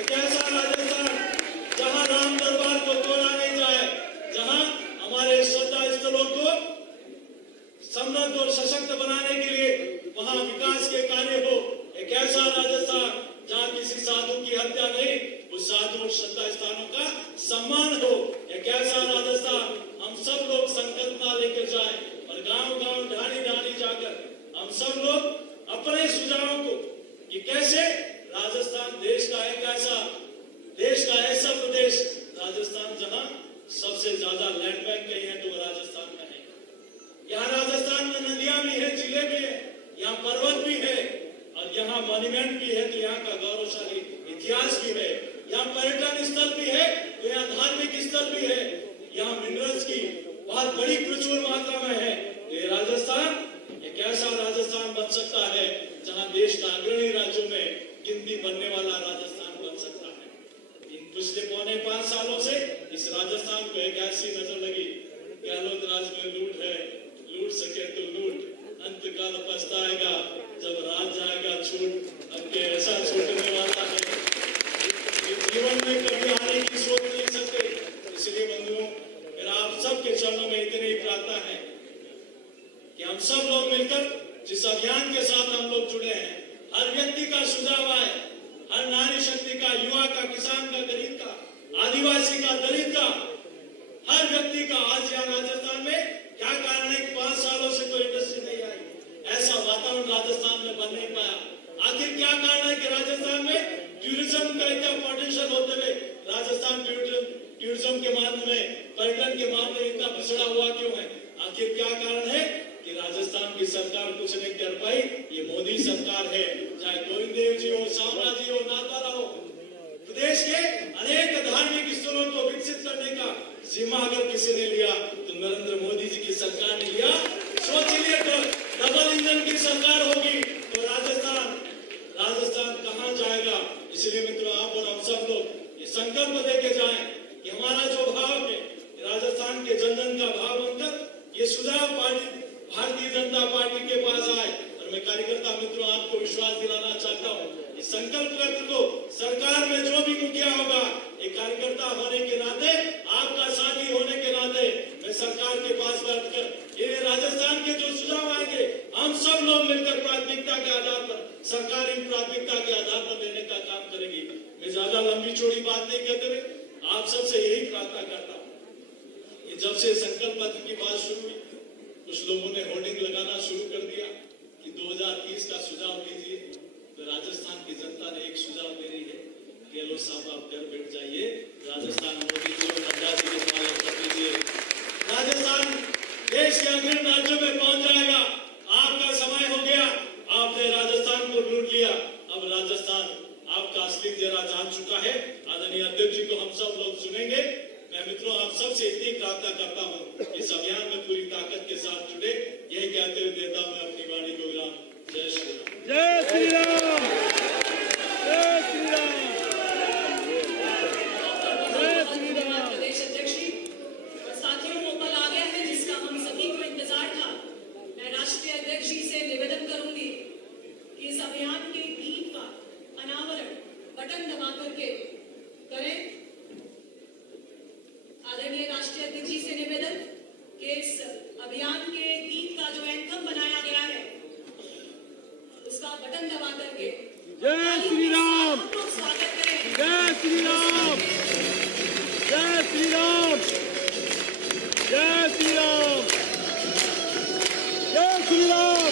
एक ऐसा राजस्थान जहां राम दरबार को तोड़ा नहीं जाए, जहां हमारे श्रद्धा स्थलों को समृद्ध और सशक्त बनाने के लिए वहां विकास के कार्य हो। एक ऐसा राजस्थान जहां किसी साधु की हत्या नहीं, उस साधु और श्रद्धा स्थानों का सम्मान हो। एक ऐसा राजस्थान हम सब लोग संकल्पना लेकर जाए और गांव-गांव, ढाणी-ढाणी जाकर यहाँ मॉन्यूमेंट भी है, तो यहाँ का गौरवशाली इतिहास भी है, यहाँ पर्यटन स्थल भी है, तो यहाँ धार्मिक स्थल भी है, यहाँ मिनरल्स की बहुत बड़ी प्रचुर मात्रा में है। ये राजस्थान एक ऐसा राजस्थान बन सकता है जहाँ देश का अग्रणी राज्यों में गिनती बनने वाला राजस्थान बन सकता है। इन पिछले 4.5 सालों से इस राजस्थान को एक ऐसी नजर लगी, गहलोत राज में लूट है, लूट सके तो लूट, अंतकाल पछताएगा जब राज जाएगा छूट। अब के ऐसा छूटने वाला है जीवन में कभी आने की सोच नहीं सकते। इसलिए बंधुओं, मेरा आप सबके चरणों में इतनी ही प्रार्थना है कि हम सब लोग मिलकर जिस अभियान के साथ हम लोग जुड़े हैं, हर व्यक्ति का सुझाव आए, हर नारी शक्ति का, युवा का, किसान का, गरीब का, आदिवासी का, दलित का, हर व्यक्ति का। आज यहाँ राजस्थान में क्या कारण है कि 5 सालों से कोई इंडस्ट्री नहीं आई, ऐसा वातावरण राजस्थान में बन नहीं पाया। आखिर क्या कारण है कि राजस्थान में टूरिज्म का इतना पोटेंशियल होते हुए राजस्थान टूरिज्म के मामले में, पर्यटन के मामले में इतना पिछड़ा हुआ क्यों है? आखिर क्या कारण है कि राजस्थान की सरकार कुछ नहीं कर पाई? ये मोदी सरकार है, चाहे गोविंद देव जी हो, शामराज जी हो, नाथद्वारा हो, प्रदेश के अनेक धार्मिक स्थलों को विकसित करने का जिम्मा अगर किसी ने लिया तो नरेंद्र मोदी जी की सरकार ने लिया। सोचिए, तो डबल इंजन की सरकार होगी तो राजस्थान कहां जाएगा? इसलिए मित्रों, आप और हम सब लोग ये संकल्प लेके जाएं कि हमारा जो भाव है राजस्थान के जन जन का भाव बनकर ये सुझाव भारतीय जनता पार्टी के पास आए। और मैं कार्यकर्ता मित्रों आपको विश्वास दिलाना चाहता हूँ, इस संकल्प पत्र को सरकार में जो भी मुखिया होगा, एक कार्यकर्ता होने के नाते, आपका साथी होने के नाते, मैं सरकार के पास बैठकर ये राजस्थान के जो सुझाव आएंगे, हम सब लोग मिलकर प्राथमिकता के आधार पर, सरकार इन प्राथमिकता के आधार पर लेने का काम करेगी। मैं ज्यादा लंबी चौड़ी बात नहीं कहते हुए आप सबसे यही प्रार्थना करता हूँ कि जब से संकल्प पत्र की बात शुरू हुई, कुछ लोगों ने होर्डिंग लगाना शुरू कर दिया कि 2030 का सुझाव दीजिए, तो राजस्थान की जनता ने एक सुझाव दे रही है, गहलोत साहब आप घर बैठ जाइए, राजस्थान मोदी जी और नड्डा जी के हवाले कर दीजिए, राजस्थान देश के अग्रणी राज्यों में पहुंच जाएगा। आपका समय हो गया, आपने राजस्थान को लूट लिया, अब राजस्थान आपका असली चेहरा जान चुका है। आदरणीय अध्यक्ष जी को हम सब लोग सुनेंगे। मैं मित्रों आप सबसे इतनी प्रार्थना करता हूँ, इस अभियान में पूरी ताकत के साथ जुड़े, यही कहते हुए देता हूँ मैं अपनी वाणी को विराम। जय श्री राम। जय श्री राम। जय श्री राम। धन्यवाद प्रदेश अध्यक्ष जी। और साथियों, वो पल आ गया है जिसका हम सभी को इंतजार था। मैं राष्ट्रीय अध्यक्ष जी से निवेदन करूंगी कि इस अभियान के गीत का अनावरण बटन दबा करके करें। आदरणीय राष्ट्रीय अध्यक्ष जी से निवेदन कि इस अभियान के गीत का जो एंथम बनाया गया है उसका बटन दबा करके जय श्री राम। स्वागत करें। जय श्री राम। जय श्री राम। जय श्री राम। जय श्री राम।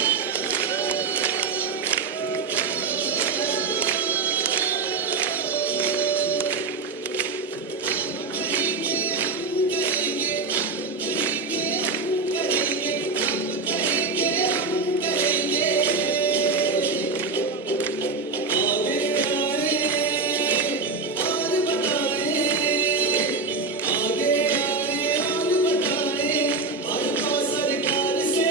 सरकार से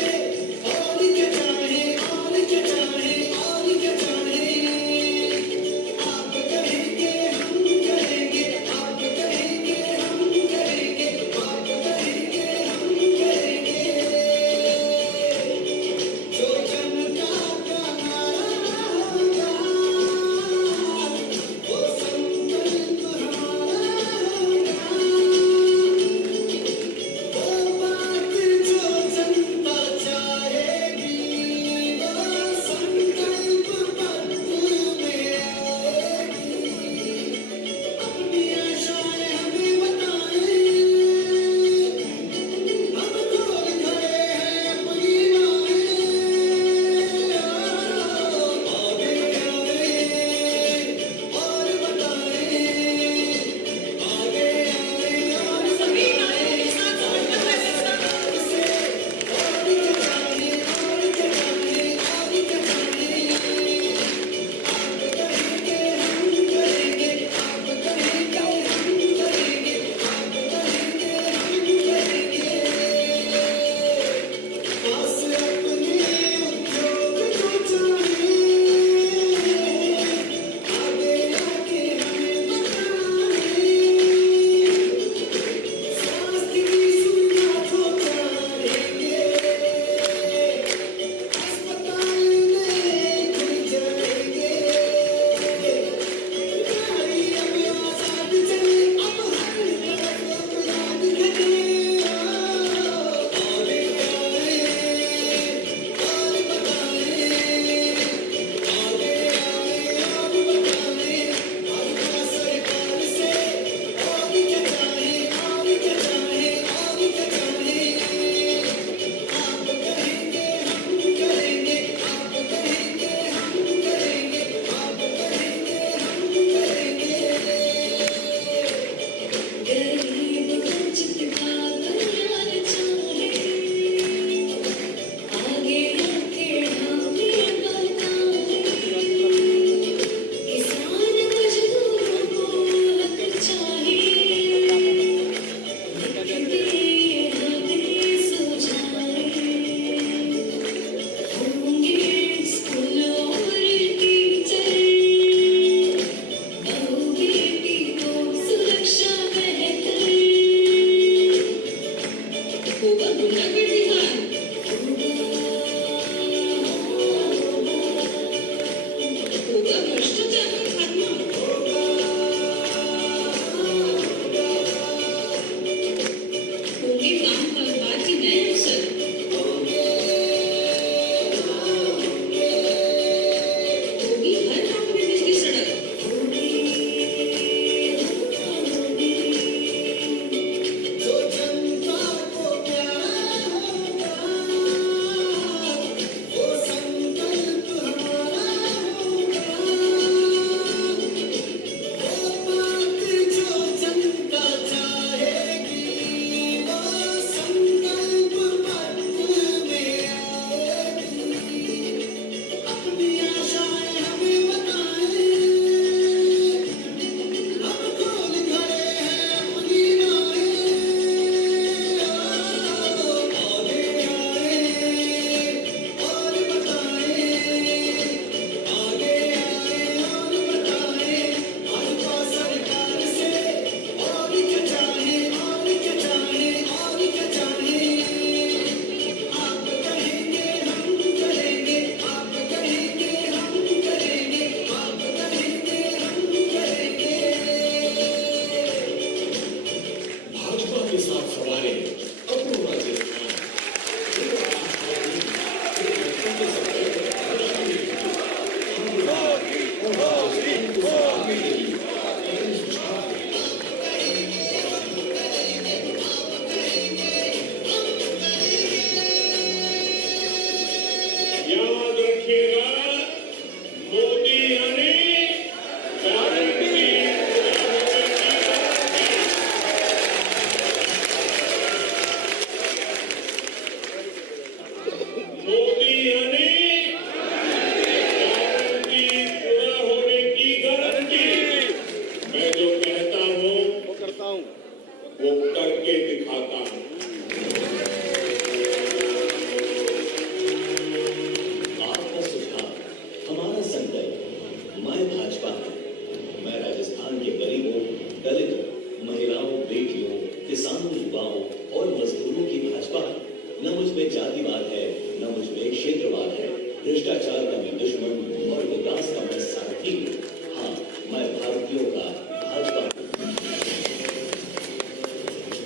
भ्रष्टाचार का मैं दुश्मन और विकास का मैं सारथी हूँ। हाँ, मैं भारतीयों का भाजपा हूँ।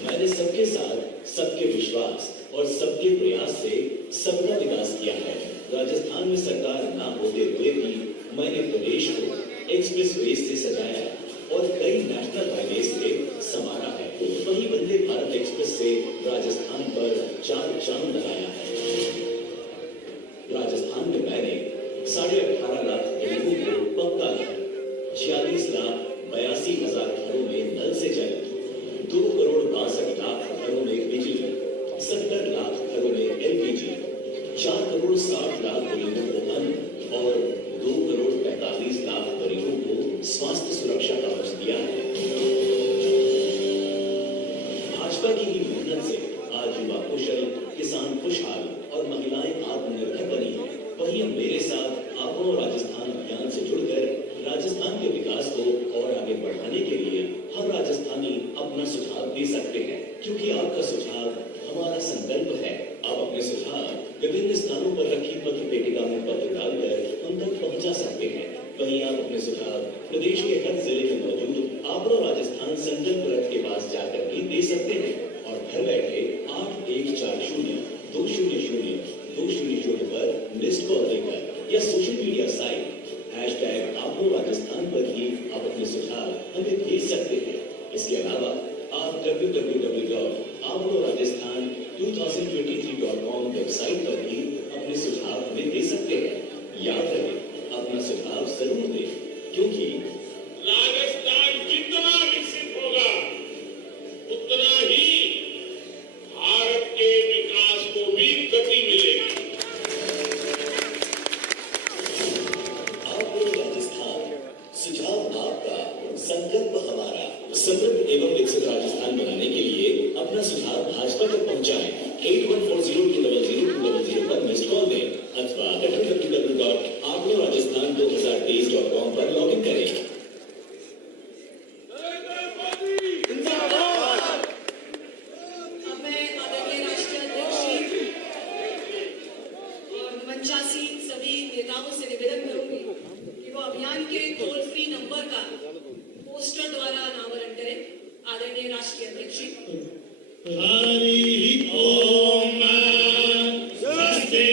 मैंने सबके साथ सबके विश्वास और सबके प्रयास से सबका विकास किया है। राजस्थान में सरकार ना होते हुए भी मैंने प्रदेश को एक्सप्रेस वे से सजाया और कई नेशनल हाईवे से संवारा है। वही वंदे भारत एक्सप्रेस से राजस्थान पर 4 चांद लगाया है। राजस्थान में मैंने 18.5 लाख गरीबों को पक्का घर, 46,82,000 घरों में नल से जल, 2,62,00,000 घरों में बिजली, 70 लाख घरों में LPG, 4,60,00,000 गरीबों को अन्न और 2,45,00,000 गरीबों को स्वास्थ्य सुरक्षा कवच दिया है। भाजपा की ही मेहनत से आज युवा कुशल, किसान खुशहाल और महिलाएं आत्मनिर्भर बनी है। वहीं अब मेरे साथ आपको राजस्थान अभियान से जुड़कर राजस्थान के विकास को और आगे बढ़ाने के लिए हम राजस्थानी अपना सुझाव दे सकते हैं, क्योंकि आपका सुझाव हमारा संकल्प है। आप अपने सुझाव विभिन्न स्थानों पर रखी पत्र पेटिका में पत्र डालकर हम तक पहुंचा सकते हैं। वहीं आप अपने सुझाव प्रदेश के हर जिले में मौजूद आपरो राजस्थान संकल्प रथ के पास जाकर भी दे सकते हैं और घर बैठे 8140-200-200 पर मिस्ड कॉल देकर या सोशल मीडिया साइट #आपरो राजस्थान पर भी आप अपने सुझाव हमें भेज सकते हैं। इसके अलावा आप www.aproRajasthan2023.com वेबसाइट पर भी अपने सुझाव हमें दे सकते हैं। याद रखें, अपना सुझाव जरूर दें, क्योंकि राजस्थान जितना विकसित होगा उतना ही भारत के विकास को भी गति मिलेगी। आपरो राजस्थान, सुझाव आपका, संकल्प हमारा। समृद्ध एवं विकसित राजस्थान बनाने के लिए अपना सुझाव भाजपा तक पहुंचाएं। 8140200200 पर मिस्ड कॉल दें अथवा www.aproRajasthan2023.com पर लॉगिन करें। अब मैं आदरणीय राष्ट्रीय अध्यक्ष जी और मंचासी सभी नेताओं से निवेदन करूंगी कि वो अभियान के टोल फ्री नंबर का पोस्टर द्वारा अनावरण करें। आदरणीय राष्ट्रीय अध्यक्ष जी। हरि ओम स्वस्ति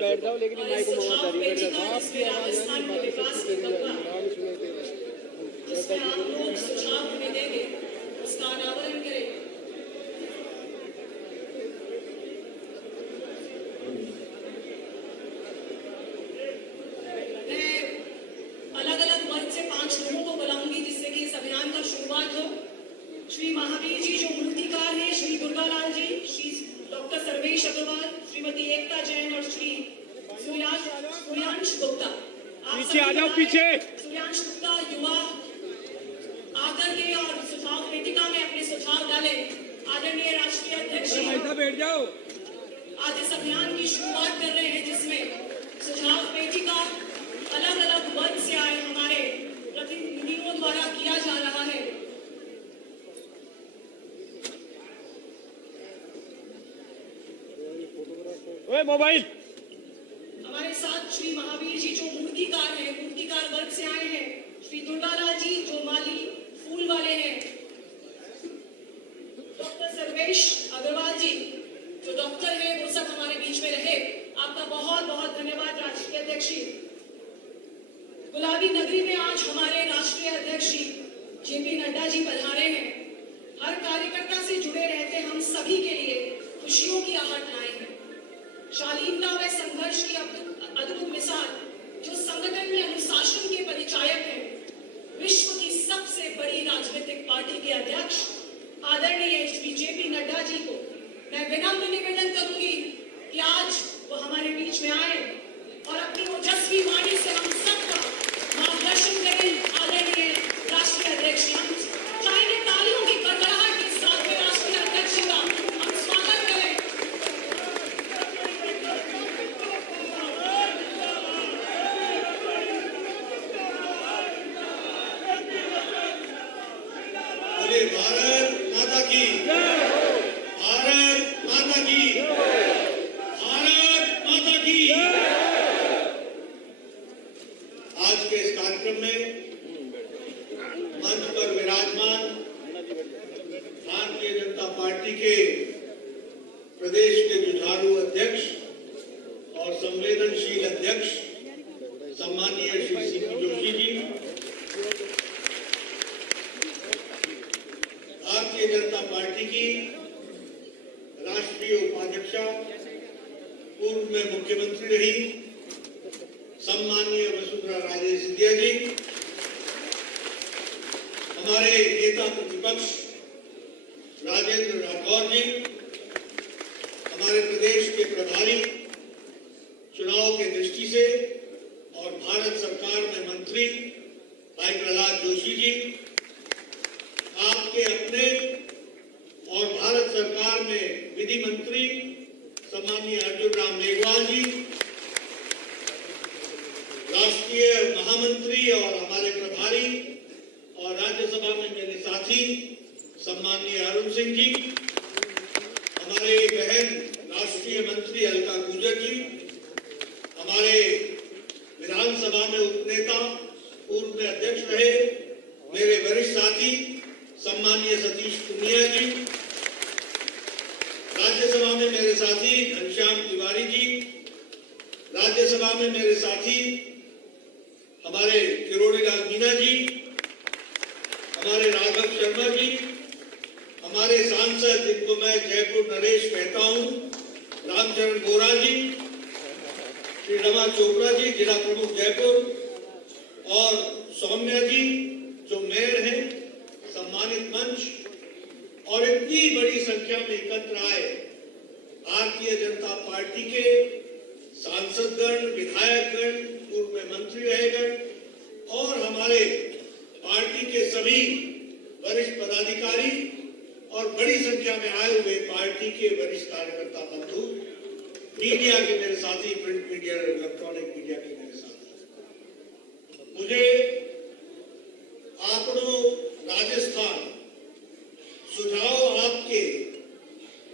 बैठ जाओ, लेकिन माइक को सुझाव पेटिका जिसमें राजस्थान के विकास की गंगा जिसमें आप लोग सुझाव हमें देंगे उसका अनावरण करें। मैं अलग अलग वर्ग से 5 लोगों को बुलाऊंगी जिससे कि इस अभियान का शुरुआत हो। श्री महावीर जी जो मूर्तिकार हैं, श्री दुर्गालाल जी, श्री डॉक्टर सर्वेश अग्रवाल, श्रीमती एकता जैन और श्री सूर्यांश गुप्ता। पीछे आ जाओ, पीछे। सूर्यांश गुप्ता युवा सुझाव डाले। आदरणीय राष्ट्रीय अध्यक्ष जी बैठ जाओ। आज इस अभियान की शुरुआत कर रहे हैं, जिसमें सुझाव पेटी का अलग अलग वर्ग से आए हमारे प्रतिनिधियों द्वारा किया जा रहा है। ओए मोबाइल। हमारे साथ श्री महावीर जी जो मूर्तिकार हैं, मूर्तिकार वर्ग से आए हैं। श्री दुर्गालाल जी जो माली फूल वाले हैं। डॉक्टर सर्वेश अग्रवाल जी जो डॉक्टर हैं, वो सब हमारे बीच में रहे। आपका बहुत बहुत धन्यवाद राष्ट्रीय अध्यक्ष जी। गुलाबी नगरी में आज हमारे राष्ट्रीय अध्यक्ष जी जेपी नड्डा जी पधारे हैं। हर कार्यकर्ता से जुड़े रहते हम सभी के लिए खुशियों की आहट लाए हैं। शालीनता व संघर्ष की अद्भुत मिसाल जो संगठन में अनुशासन के परिचायक हैं। विश्व की सबसे बड़ी राजनीतिक पार्टी के अध्यक्ष आदरणीय श्री जेपी नड्डा जी को मैं विनम्र निवेदन करूंगी कि आज वो हमारे बीच में आए और अपनी ओजस्वी वाणी से हम सबका मार्गदर्शन करें। आदरणीय राष्ट्रीय अध्यक्ष जी, हम चाहेंगे तालियों की गड़गड़ाहट के साथ में राष्ट्रीय अध्यक्ष जी का हम स्वागत करें। बोले भारत माता की, भारत माता की, भारत माता की। आज के इस कार्यक्रम में मंच पर विराजमान भारतीय जनता पार्टी के प्रदेश के जुझारू अध्यक्ष और संवेदनशील अध्यक्ष सम्मानीय श्री सीपी जोशी जी, भारतीय जनता पार्टी की राष्ट्रीय उपाध्यक्षा, पूर्व में मुख्यमंत्री रही सम्मानीय वसुंधरा राजे सिंधिया जी, हमारे नेता प्रतिपक्ष राजेंद्र राठौर जी, हमारे प्रदेश के प्रभारी चुनाव के दृष्टि से और भारत सरकार में मंत्री भाई प्रहलाद जोशी जी, आपके अपने और भारत सरकार में विधि मंत्री सम्मानीय अर्जुन राम मेघवाल जी, राष्ट्रीय महामंत्री और हमारे प्रभारी और राज्यसभा में मेरे साथी सम्मानीय अरुण सिंह जी, हमारे बहन राष्ट्रीय मंत्री अलका गुर्जर जी, हमारे विधानसभा में उपनेता पूर्व में अध्यक्ष रहे मेरे वरिष्ठ साथी सम्मानीय सतीश पुनिया जी, राज्यसभा में मेरे साथी घनश्याम तिवारी जी, राज्यसभा में मेरे साथी हमारे किरोड़ी लाल मीणा जी, हमारे राघव शर्मा जी, हमारे सांसद जिनको मैं जयपुर नरेश कहता हूं, रामचरण बोरा जी, श्री रमा चोपड़ा जी जिला प्रमुख जयपुर और सौम्या जी जो मेयर हैं, सम्मानित मंच और इतनी बड़ी संख्या में एकत्र आए भारतीय जनता पार्टी के सांसदगण, विधायकगण, पूर्व में मंत्री रहेगण और हमारे पार्टी के सभी वरिष्ठ पदाधिकारी और बड़ी संख्या में आए हुए पार्टी के वरिष्ठ कार्यकर्ता बंधु, मीडिया के मेरे साथी, प्रिंट मीडिया और इलेक्ट्रॉनिक मीडिया के मेरे साथी, मुझे आपको राजस्थान सुझाव आपके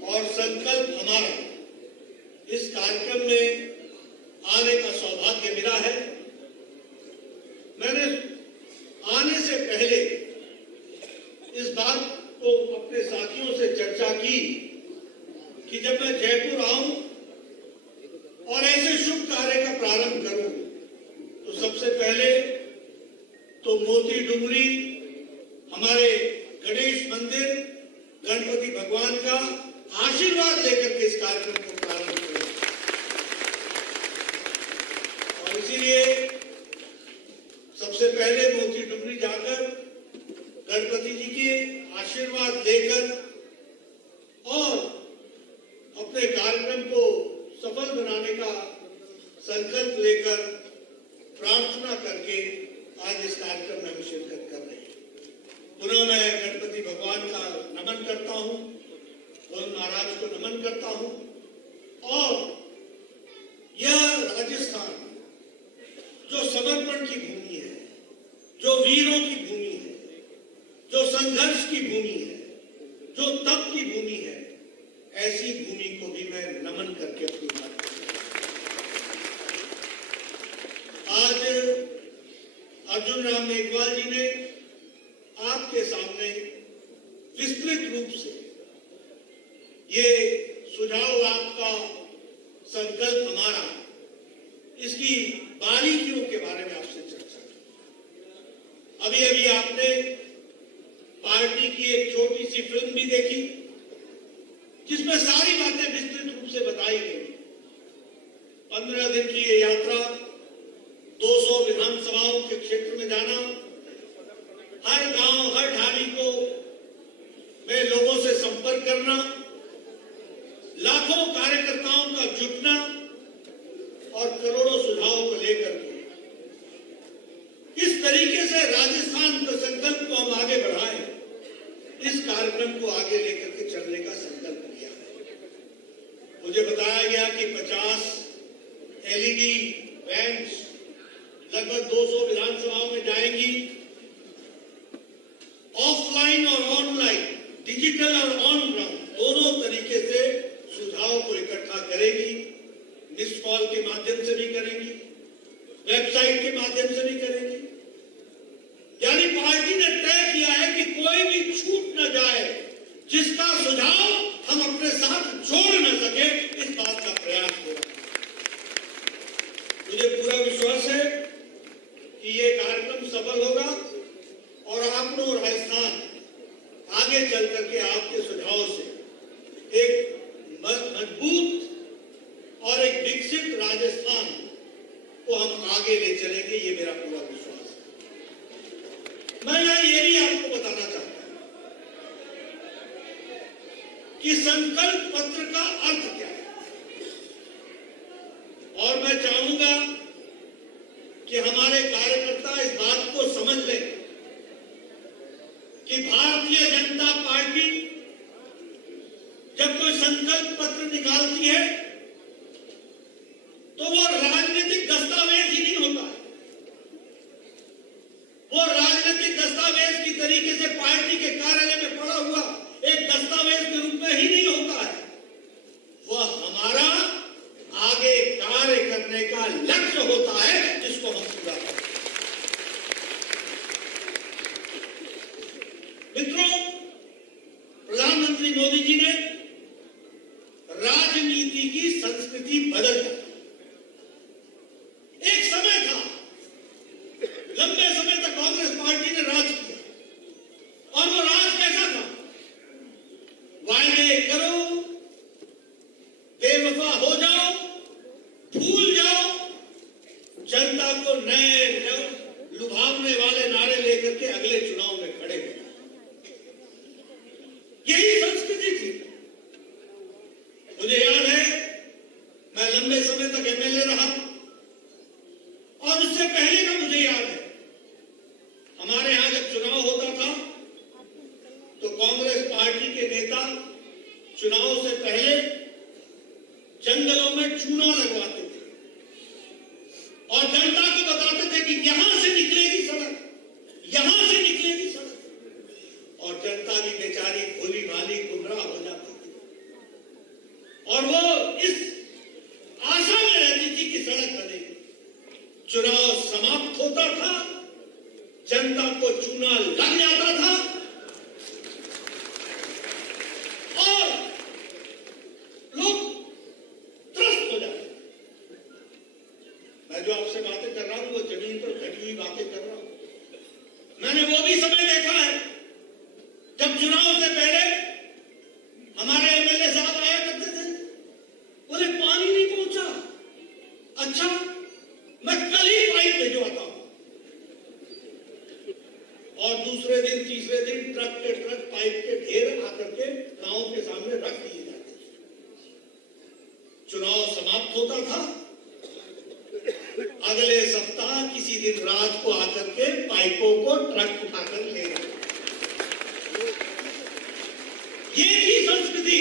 और संकल्प हमारा इस कार्यक्रम में आने का सौभाग्य मिला है। मैंने आने से पहले इस बात को अपने साथियों से चर्चा की कि जब मैं जयपुर आऊं और ऐसे शुभ कार्य का प्रारंभ करूं तो सबसे पहले तो मोती डुंगरी हमारे गणेश मंदिर गणपति भगवान का आशीर्वाद लेकर के इस कार्यक्रम को प्रारंभ करें और इसीलिए सबसे पहले मोती डुंगरी जाकर गणपति जी के आशीर्वाद लेकर और अपने कार्यक्रम को सफल बनाने का संकल्प लेकर प्रार्थना करके आज इस कार्यक्रम में हम शिरकत कर रहे हैं। पुनः मैं गणपति भगवान का नमन महाराज को नमन करता हूं। और यह राजस्थान जो समर्पण की भूमि है, जो वीरों की भूमि है, जो संघर्ष की भूमि है, जो तप की भूमि है, ऐसी भूमि को भी मैं नमन करके अपनी बात करूंगा। आज अर्जुन राम मेघवाल जी ने आपके सामने विस्तृत रूप से ये सुझाव, आपका संकल्प हमारा, इसकी बारीकियों के बारे में आपसे चर्चा की। अभी अभी आपने पार्टी की एक छोटी सी फिल्म भी देखी जिसमें सारी बातें विस्तृत रूप से बताई गई। 15 दिन की ये यात्रा, 200 विधानसभाओं के क्षेत्र में जाना, हर गांव हर ढाली को में लोगों से संपर्क करना, लाखों कार्यकर्ताओं का जुटना और करोड़ों सुझावों को लेकर के किस तरीके से राजस्थान के संकल्प को हम आगे बढ़ाएं, इस कार्यक्रम को आगे लेकर के चलने का संकल्प लिया है। मुझे बताया गया कि 50 LED वैन्स लगभग 200 विधानसभाओं में जाएंगी। ऑफलाइन और ऑनलाइन, डिजिटल और ऑन ग्राउंड दोनों तरीके से सुझाव को इकट्ठा करेगी। मिस्ड कॉल के माध्यम से भी करेंगी, वेबसाइट के माध्यम से भी करेंगी। यानी पार्टी ने तय किया है कि कोई भी छूट न जाए जिसका सुझाव हम अपने साथ जोड़ न सके, इस बात का प्रयास हो रहा है। मुझे पूरा विश्वास है कि ये कार्यक्रम सफल होगा और आप लोग राजस्थान आगे चल करके आपके सुझाव से एक मजबूत और एक विकसित राजस्थान को हम आगे ले चलेंगे, ये मेरा पूरा विश्वास है। मैं यहां ये भी आपको बताना चाहता हूं कि संकल्प पत्र का अर्थ क्या है, और मैं चाहूंगा कि हमारे कार्यकर्ता इस बात को समझ लें कि भारतीय जनता पार्टी जब कोई संकल्प पत्र निकालती है तो वो राजनीतिक दस्तावेज ही नहीं होता है। वो राजनीतिक दस्तावेज की तरीके से पार्टी के कार्यालय में पड़ा हुआ एक दस्तावेज के रूप में ही नहीं होता है। वह हमारा आगे कार्य करने का लक्ष्य होता है, जिसको हम पूरा करते हैं। मित्रों, प्रधानमंत्री मोदी जी ने राजनीति की संस्कृति बदल दी। एक समय था, लंबे समय तक कांग्रेस पार्टी ने राज किया, और वो राज कैसा था? वायदे करो, बेवफा हो जाओ, भूल जाओ, जनता को नए लुभावने वाले नारे लेकर के अगले चुनाव में खड़े हो। यही संस्कृति थी। मुझे याद है, मैं लंबे समय तक MLA रहा, और उससे पहले का मुझे याद है, हमारे यहां जब चुनाव होता था तो कांग्रेस पार्टी के नेता चुनाव से पहले जंगलों में चूना लगवाते थे और जनता को बताते थे कि यहां से निकलेगी सड़क, यहां से निकलेगी सड़क, और जनता भी बेचारी भोली भाली गुमराह हो जाती थी, और वो इस आशा में रहती थी कि सड़क बनेगी। चुनाव समाप्त होता था, जनता को चूना लग जाता था, और लोग त्रस्त हो जाते। मैं जो आपसे बातें कर रहा हूं वो जमीन पर घटी हुई बातें कर रहा हूं। मैंने वो भी समय देखा है जब चुनाव से पहले हमारे MLA साहब आया करते थे, बोले पानी नहीं पहुंचा, अच्छा मैं कल ही पाइप भिजवाता हूं, और दूसरे दिन तीसरे दिन ट्रक के ट्रक पाइप के ढेर आकर के गांव के सामने रख दिए जाते थे। चुनाव समाप्त होता था, अगले सप्ताह किसी दिन रात को आकर के पाइपों को ट्रक उठाकर ले गए। ये थी संस्कृति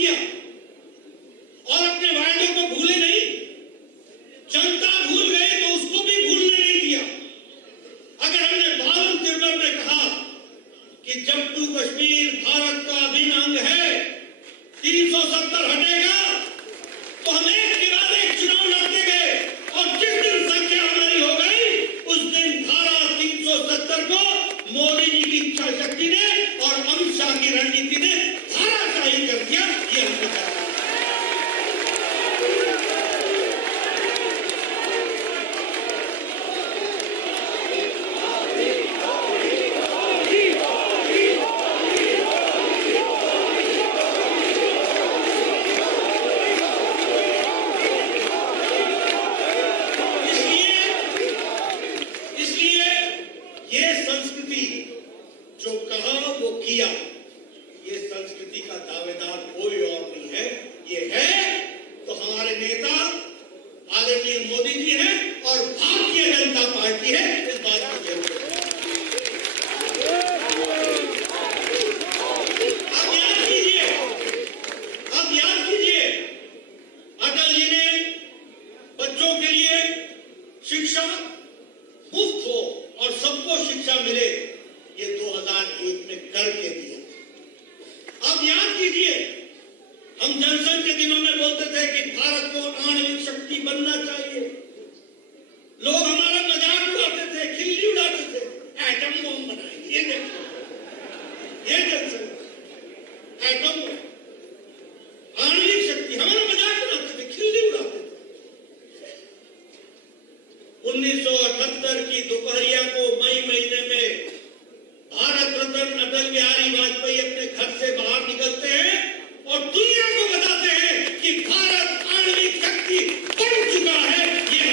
किया और अपने वायदों को भूले नहीं। जनता भूल गए तो उसको भी भूलने नहीं दिया। अगर हमने 52 में कहा कि जम्मू कश्मीर भारत का अभिन्न अंग है, 370 हटेगा, तो हम एक के बाद एक चुनाव लड़ते गए और जिस दिन संख्या हमारी हो गई उस दिन धारा 370 को मोदी जी की इच्छा शक्ति ने और अमित शाह की रणनीति ने धाराशाही कर दिया। ये हमने कहा। जो कहा वो किया, ये संस्कृति का दावेदार कोई और नहीं है। ये है तो हमारे नेता आदरणीय मोदी जी हैं और भारतीय जनता पार्टी है। इस बात की जरूरत है। अब याद कीजिए अटल जी ने बच्चों के लिए शिक्षा मुफ्त हो और सबको शिक्षा मिले, ये 2001 में करके दिया। अब याद कीजिए हम जनसंघ के दिनों में बोलते थे कि भारत को आणविक शक्ति बनना चाहिए। लोग हमारा मजाक उड़ाते थे, खिल्ली उड़ाते थे, एटम बम बनाएंगे। ये जनसंघ एटम आणविक शक्ति हमारा मजाक उड़ाते थे, खिल्ली उड़ाते थे। 1978 की दोपहरिया को मई महीने में भारत रत्न अटल बिहारी वाजपेयी अपने घर से बाहर निकलते हैं और दुनिया को बताते हैं कि भारत आणविक शक्ति बन चुका है। ये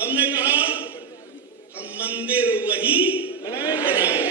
हमने कहा हम मंदिर वही बनाएंगे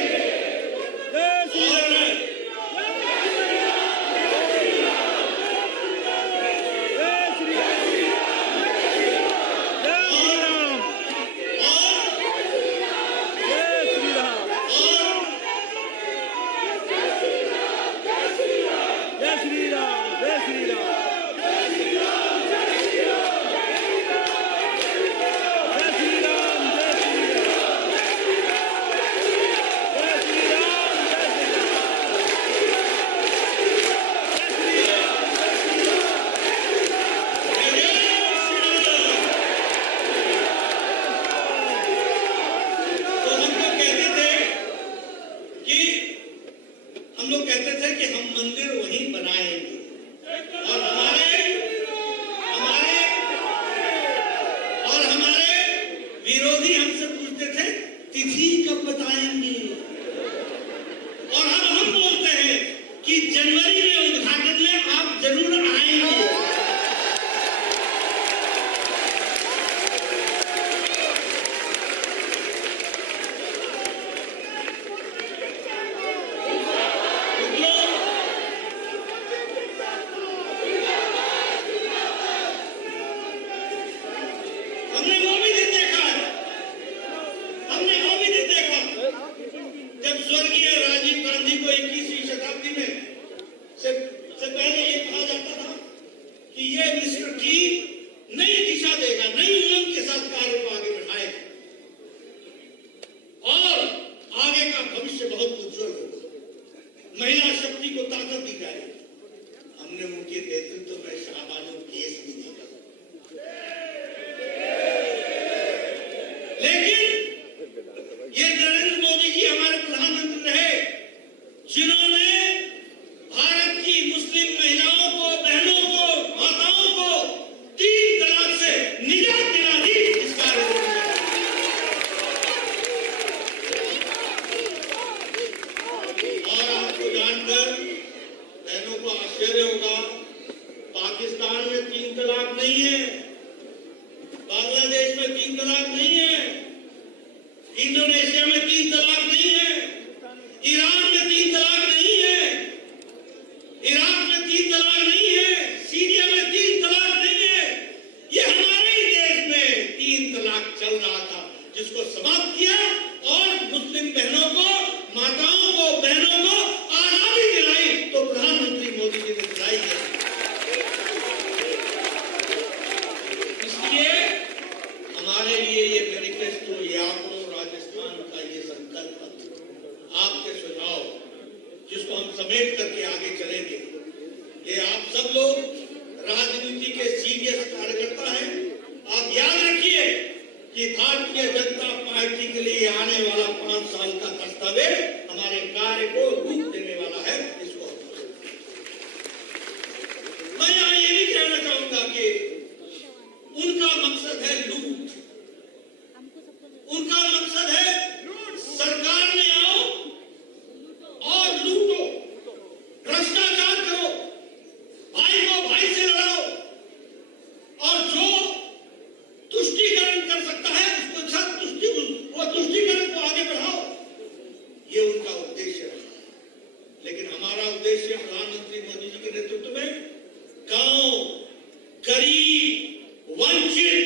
विरोधी हमसे पूछते थे तिथि कब बताएंगे, और अब हम बोलते हैं कि जनवरी में उद्घाटन में आप जरूर आएंगे। महिला शक्ति को ताकत दी जाए। हमने उनके नेतृत्व में शाहबानो केस भी देखा, लेकिन ये नरेंद्र मोदी जी हमारे प्रधानमंत्री रहे जिन्होंने भारत की मुस्लिम महिलाओं को, बहनों को, माताओं को 3 तलाक से निजात दिला दी। इस कार्य जानकर बहनों को आश्चर्य होगा, पाकिस्तान में 3 तलाक नहीं है, बांग्लादेश में 3 तलाक नहीं है, इंडोनेशिया में 3 तलाक नहीं है, ईरान में 3 तलाक नहीं है, मुस्लिम बहनों को, माताओं को, बहनों को आज़ादी दिलाई तो प्रधानमंत्री मोदी जी ने दिलाई है। इसलिए हमारे लिए ये मैनिफेस्टो, ये आंकड़ों, राजस्थान का ये संकल्प, आपके सुझाव जिसको हम समेट करके आगे चलेंगे, ये आप सब लोग राजनीति के सीरियस कार्यकर्ता हैं। आप याद रखिए कि भारतीय जनता पार्टी के लिए आने वाला 5 साल का दस्तावेज हमारे कार्य को रूप देने वाला है। इसको मैं यहाँ ये भी कहना चाहूंगा कि उनका मकसद है लूट, उनका मकसद है सरकार में आओ और लूटो, भ्रष्टाचार करो, भाई को भाई से लड़ाओ और जो तुष्टीकरण कर सकता है उसको तुष्टीकरण को आगे बढ़ाओ। ये उनका उद्देश्य है। लेकिन हमारा उद्देश्य प्रधानमंत्री मोदी जी के नेतृत्व में गांव, गरीब, वंचित,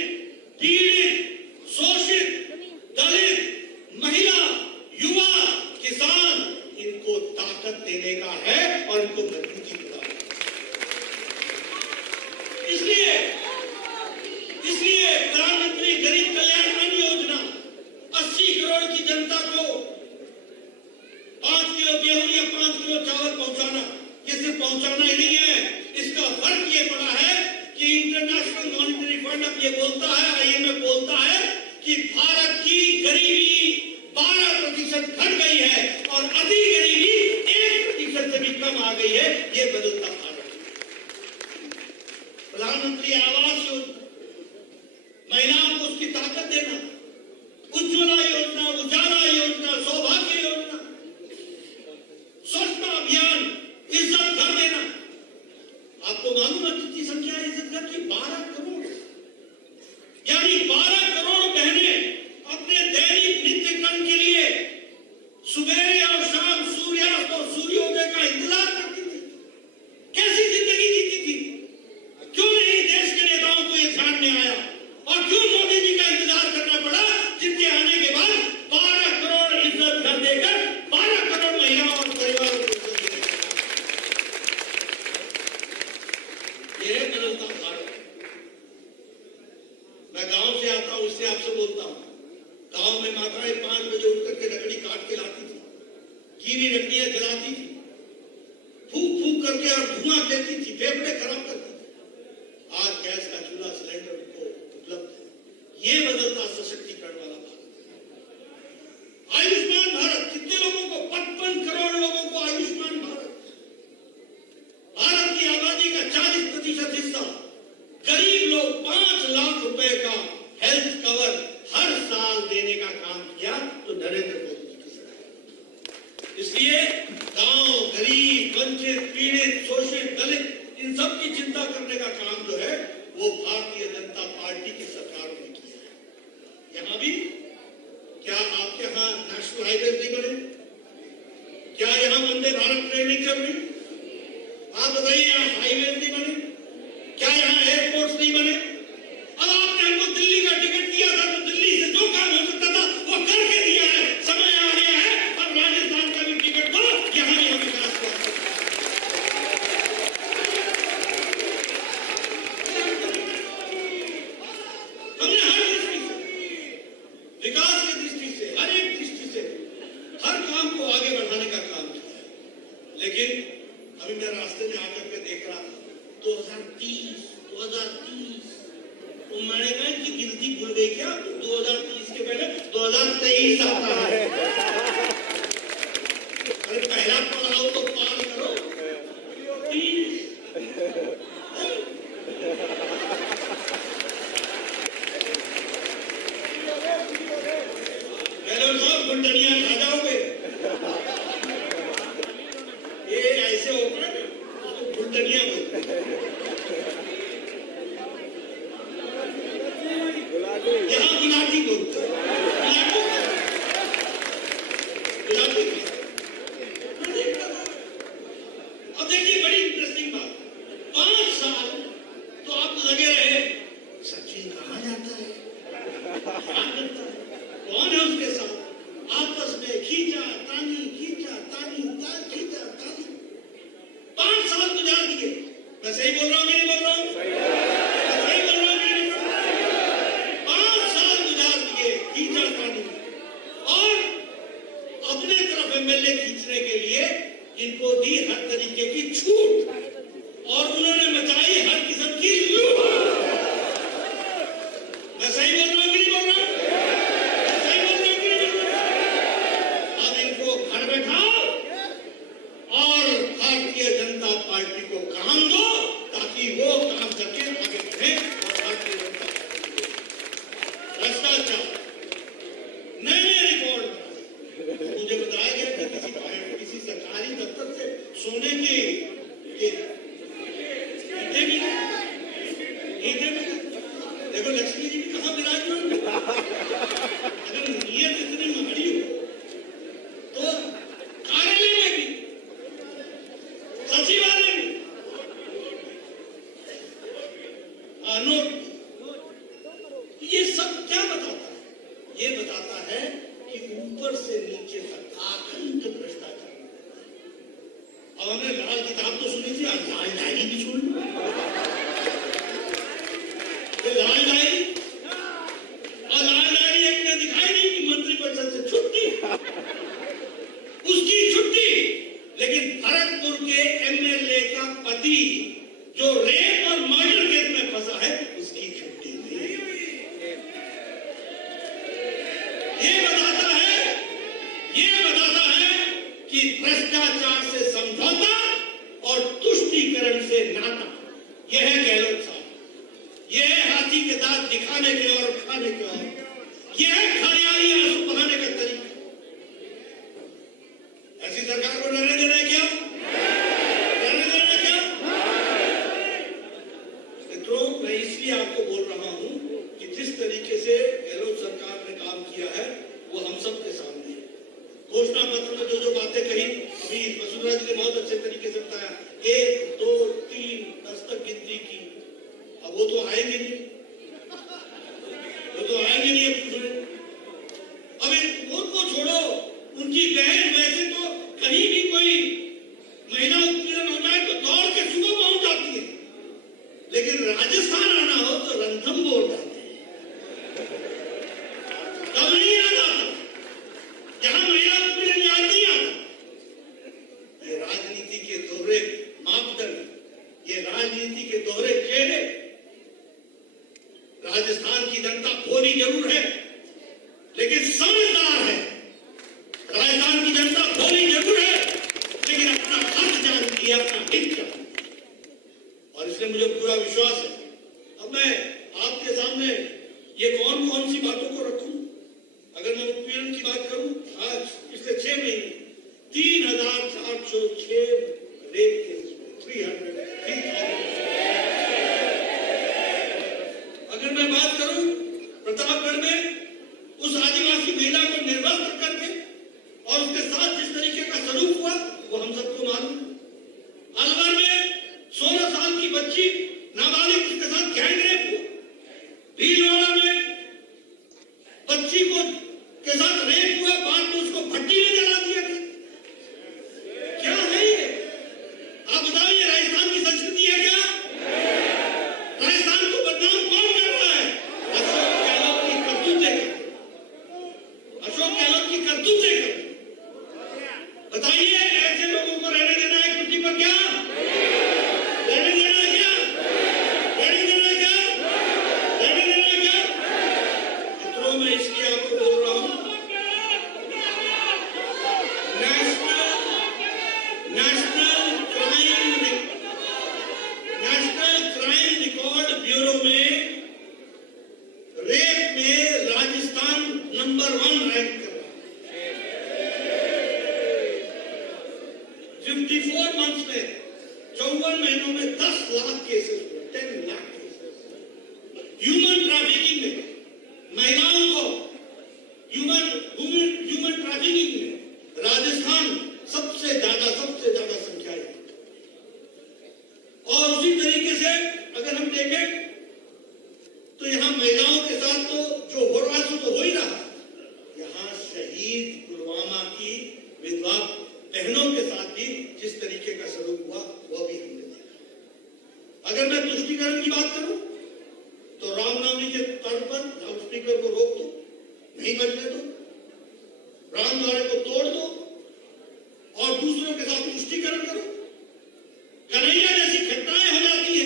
पीड़ित, शोषित, दलित, महिला, युवा, किसान, इनको ताकत देने का है और इनको मजबूती प्रदान। इसलिए प्रधानमंत्री गरीब कल्याण अन्न योजना 80 करोड़ की जनता को 5 किलो गेहूं या 5 किलो चावल पहुंचाना, ये सिर्फ पहुंचाना ही नहीं है, इसका फर्क ये पड़ा है कि इंटरनेशनल मॉनिटरी फंड अब ये बोलता है, IMF बोलता है कि भारत की गरीबी 12% घट गई है और अति गरीबी 1% से भी कम आ गई है। ये बदलता भारत। प्रधानमंत्री आवास योजना, महिलाओं को उसकी ताकत देना, उज्ज्वला योजना, उजाला योजना, सौभाग्य योजना, स्वच्छता अभियान, इज्जत घर देना। आपको मालूम है कितनी संख्या है इज्जत घर की? 12 करोड़। यानी 12 करोड़ बहनें अपने दैनिक नित्य कर्म के लिए सुबह और शाम सूर्यास्त और सूर्योदय का इंतजार करती थी। कैसी जिंदगी जीती थी? क्यों नहीं देश के नेताओं को यह ध्यान में आया और क्यों मोदी जी का इंतजार करना पड़ा, जिनके आने के बाद 12 करोड़ इज्जत घर देकर 12 करोड़ महिलाओं और परिवारों को इज्जत देने का। यह बदलता भारत। मैं गांव से आता हूं, इसलिए आपसे बोलता हूं। गांव में माताएं 5 बजे उठ करके लकड़ी काट के लाती थी, कीली लकड़ियां जलाती थी, फूक फूक करके और धुआं देती थी, फेफड़े खराब करती थी। आज गैस का चूल्हा, सिलेंडर उनको उपलब्ध है। ये बदलता सशक्तिकरण वाला भारत। आयुष्मान भारत, कितने लोगों को? 55 करोड़ लोगों को आयुष्मान भारत। भारत की आबादी का 40% हिस्सा गरीब लोग 5 लाख रुपए का हेल्थ कवर हर साल देने का काम किया तो नरेंद्र मोदी जी की सरकार। इसलिए गांव, गरीब, वंचित, पीड़ित, शोषित, दलित, इन सब की चिंता करने का काम जो है वो भारतीय जनता पार्टी की सरकार ने किया है। यहां भी क्या आपके यहां नेशनल हाईवे नहीं बने? क्या यहां वंदे भारत ट्रेन नहीं चल रही? आप बताइए, यहां हाईवे नहीं बने? क्या यहां एयरपोर्ट नहीं बने? अब आपने हमको दिल्ली का टिकट दिया था तो दिल्ली से जो काम हो सकता था वो करके दिया है। समय आ गया है अब राजस्थान का भी टिकट दो, यहां भी हम विकास करते हैं। हमने हर दृष्टि से, विकास की दृष्टि से, हर एक दृष्टि से हर काम को आगे बढ़ाने का काम किया है। लेकिन अभी मैं रास्ते में आकर के देख रहा था 2030 तो मैंने कहा कि गिनती भूल गई क्या? 2030 के पहले 2023 आता है। अरे पहला पड़ाव तो पार करो। 30 पहले सब गुंडनिया खा जाओगे। ये ऐसे होगा ना, उसको गुंडनिया बोलते हैं। यहाँ गुलाटी बोलते हैं। बोल रहा हूँ कि नहीं बोल रहा हूँ? सही बोल रहा हूँ कि नहीं बोल रहा हूँ? 5 साल गुजार दिए कीचड़ पानी में, और अपने तरफ एमएलए खींचने के लिए इनको दी हर तरीके की छूट, और उन्होंने मचाई हर किस्म की लूट। मैं सही बोल रहा हूँ कि नहीं बोल रहा हूँ? सही बोल रहा हूँ कि नहीं बोल रहा हूँ? अब इनको घर बैठाओ और भारतीय जनता पार्टी को काम दो, ताकि वो काम करके आगे बढ़े। और भारतीय जनता पार्टी भ्रष्टाचार नए नए रिकॉर्ड। मुझे बताया गया कि किसी सरकारी दफ्तर से सोने के देखो लक्ष्मी जी भी कहाँ विराजमान। अगर नीयत इतनी महंगी हो तो कार्यालय में भी, सचिवालय में नोट। ये सब क्या बताता है? ये बताता है कि ऊपर से नीचे तक अखंड भ्रष्टाचार। अब हमने लाल किताब तो सुनी थी, आज लाल डायरी भी सुन लो। लाल डायरी, और लाल डायरी एक ने दिखाई नहीं कि मंत्रिपरिषद से छुट्टी, उसकी छुट्टी, लेकिन भरतपुर के एमएलए का पति जो रेप और मर्डर केस में फंसा है, उसकी छुट्टी नहीं। ये बताता है कि भ्रष्टाचार से समझौता और तुष्टीकरण से नाता, यह है गहलोत साहब। यह है हाथी के दांत दिखाने के और खाने के, और यह है खरियाली आंसू बहाने का तरीका। ऐसी सरकार को रहने देना है क्या? रहने देना है क्या? मित्रों, मैं इसलिए आपको बोल रहा हूं कि जिस तरीके से गहलोत सरकार ने काम किया है वो हम सब के सामने है। घोषणा पत्र में जो बातें कही, अभी वसुंधरा जी ने बहुत अच्छे तरीके से बताया, 1 2 3 10 तक गिनती की। अब वो तो आएंगे नहीं, वो तो आएंगे नहीं। अब उनको छोड़ो, उनकी बहन वैसे तो कहीं भी कोई महिला उत्पीड़न हो जाए तो दौड़ के सुबह पहुंच जाती है, लेकिन राजस्थान आना हो तो रणथंभौर जाते हैं। कब नहीं आता, जहां महिला उत्पीड़न याद नहीं आता। ये राजनीति के दोहरे मापदंड, ये राजनीति के दोहरे चेहरे। राजस्थान की जनता भोली जरूर है, लेकिन समझदार है। राजस्थान की जनता भोली जरूर है, लेकिन अपना हक जानती है, अपना हित जानती है, और इसलिए मुझे पूरा विश्वास है। अब मैं आपके सामने ये कौन कौन सी बातों को रखूं? अगर मैं उत्पीड़न की बात करूं, आज पिछले 6 महीने 3406 रेप केस, 300। अगर मैं बात करूं प्रतापगढ़ में उस आदिवासी महिला को निर्वस्त्र करके और उसके साथ जिस तरीके का सलूक हुआ वो हम सबको मालूम। अलवर में 16 साल की बच्ची नाबालिग, उसके साथ गैंग रेप हुआ। भीलवाड़ा में बच्ची को के साथ रेप हुआ, बाद में उसको भट्टी में जला दिया गया। क्या है ये? आप बताइए, राजस्थान की संस्कृति है क्या? राजस्थान को बदनाम कौन कर रहा है? अशोक गहलोत की करतूतें कर, अशोक गहलोत की करतूतें कर। बताइए, ऐसे लोगों को रहने देना है कुर्सी पर क्या? रहने देना है क्या? रहने देना है क्या? रहने देना है क्या? मित्रों, मैं इसलिए आपको बोल रहा हूं, नेशनल क्राइम रिकॉर्ड ब्यूरो में रेप में राजस्थान नंबर 1 रैंक कर रहा है। 54 मंथ्स में, 54 महीनों में 10 लाख केसेस हुए, 10 लाख केसेस। ह्यूमन ट्रैफिकिंग में महिलाओं को ह्यूमन ट्रैफिकिंग में राजस्थान सबसे ज्यादा संख्या है। और उसी तरीके से अगर हम देखें तो यहां महिलाओं के साथ तो जो हो रहा है तो हो ही रहा, यहां शहीद पुलवामा की विधवा बहनों के साथ भी जिस तरीके का सलूक हुआ वो भी हमने देखा। नामद्वारे को तोड़ दो और दूसरों के साथ तुष्टीकरण करो। कन्हैया जैसी घटनाएं हो जाती है,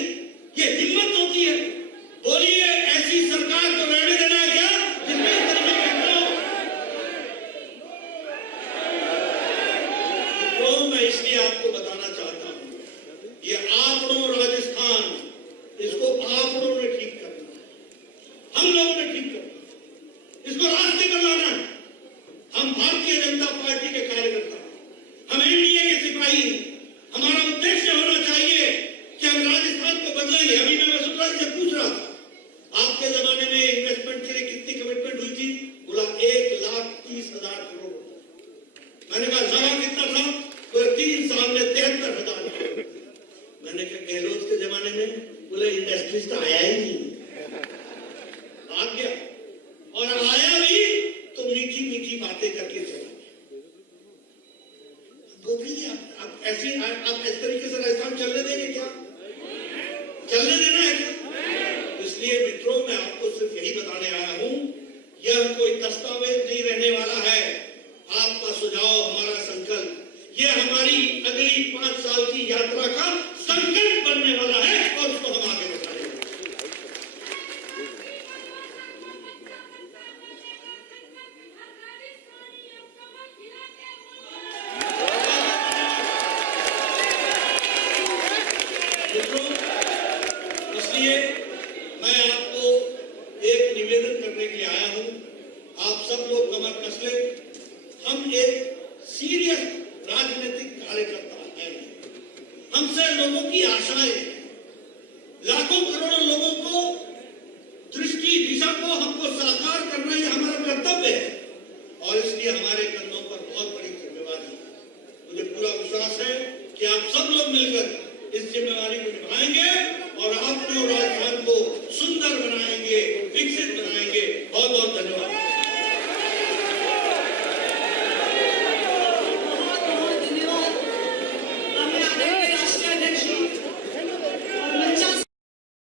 ये हिम्मत होती है। बोलिए, ऐसी सरकार को रहने देना है क्या जिसमें इस तरह की घटना हो? तो मैं इसलिए आपको बताना चाहता हूं, ये आंकड़ों राजस्थान, इसको आंकड़ों ने ठीक करना है, हम लोगों ने ठीक करना है, इसको रास्ते पर लाना है। हम भारतीय जनता पार्टी के कार्यकर्ता, हम एनडीए के सिपाही, हमारा उद्देश्य होना चाहिए कि हम राजस्थान को बदलेंगे। अभी मैं वसुंधरा से पूछ रहा था, आपके जमाने में इन्वेस्टमेंट के लिए कितनी कमिटमेंट हुई थी? बोला 1,30,000 करोड़। मैंने कहा लगा कितना था? बोले 3 साल में 73,000। मैंने कहा गहलोत के जमाने में? बोले इंडस्ट्रीज तो आया ही नहीं। आ गया, और आया भी तो मीठी मीठी बातें करके चला। बोलिए, आप ऐसे आप इस तरीके से राजस्थान चलने देंगे क्या? चलने देना है क्या? इसलिए मित्रों, मैं आपको सिर्फ यही बताने आया हूं, यह कोई दस्तावेज नहीं रहने वाला है। आपका सुझाव, हमारा संकल्प, यह हमारी अगली 5 साल की यात्रा का संकल्प बनने वाला है और उसको हम आगे बढ़ाएंगे। इसलिए मैं आपको एक निवेदन करने के लिए आया हूं, आप सब लोग कमर कस लें। हम एक सीरियस राजनीतिक कार्यकर्ता हैं, हमसे लोगों की आशाएं, लाखों करोड़ों लोगों को दृष्टि दिशा को हमको साकार करना, ये हमारा कर्तव्य है और इसलिए हमारे कंधों पर बहुत बड़ी जिम्मेवारी है। मुझे पूरा विश्वास है कि आप सब लोग मिलकर इस जिम्मेवारी को निभाएंगे और आपको राजस्थान को सुंदर बनाएंगे, विकसित बनाएंगे। बहुत बहुत धन्यवाद।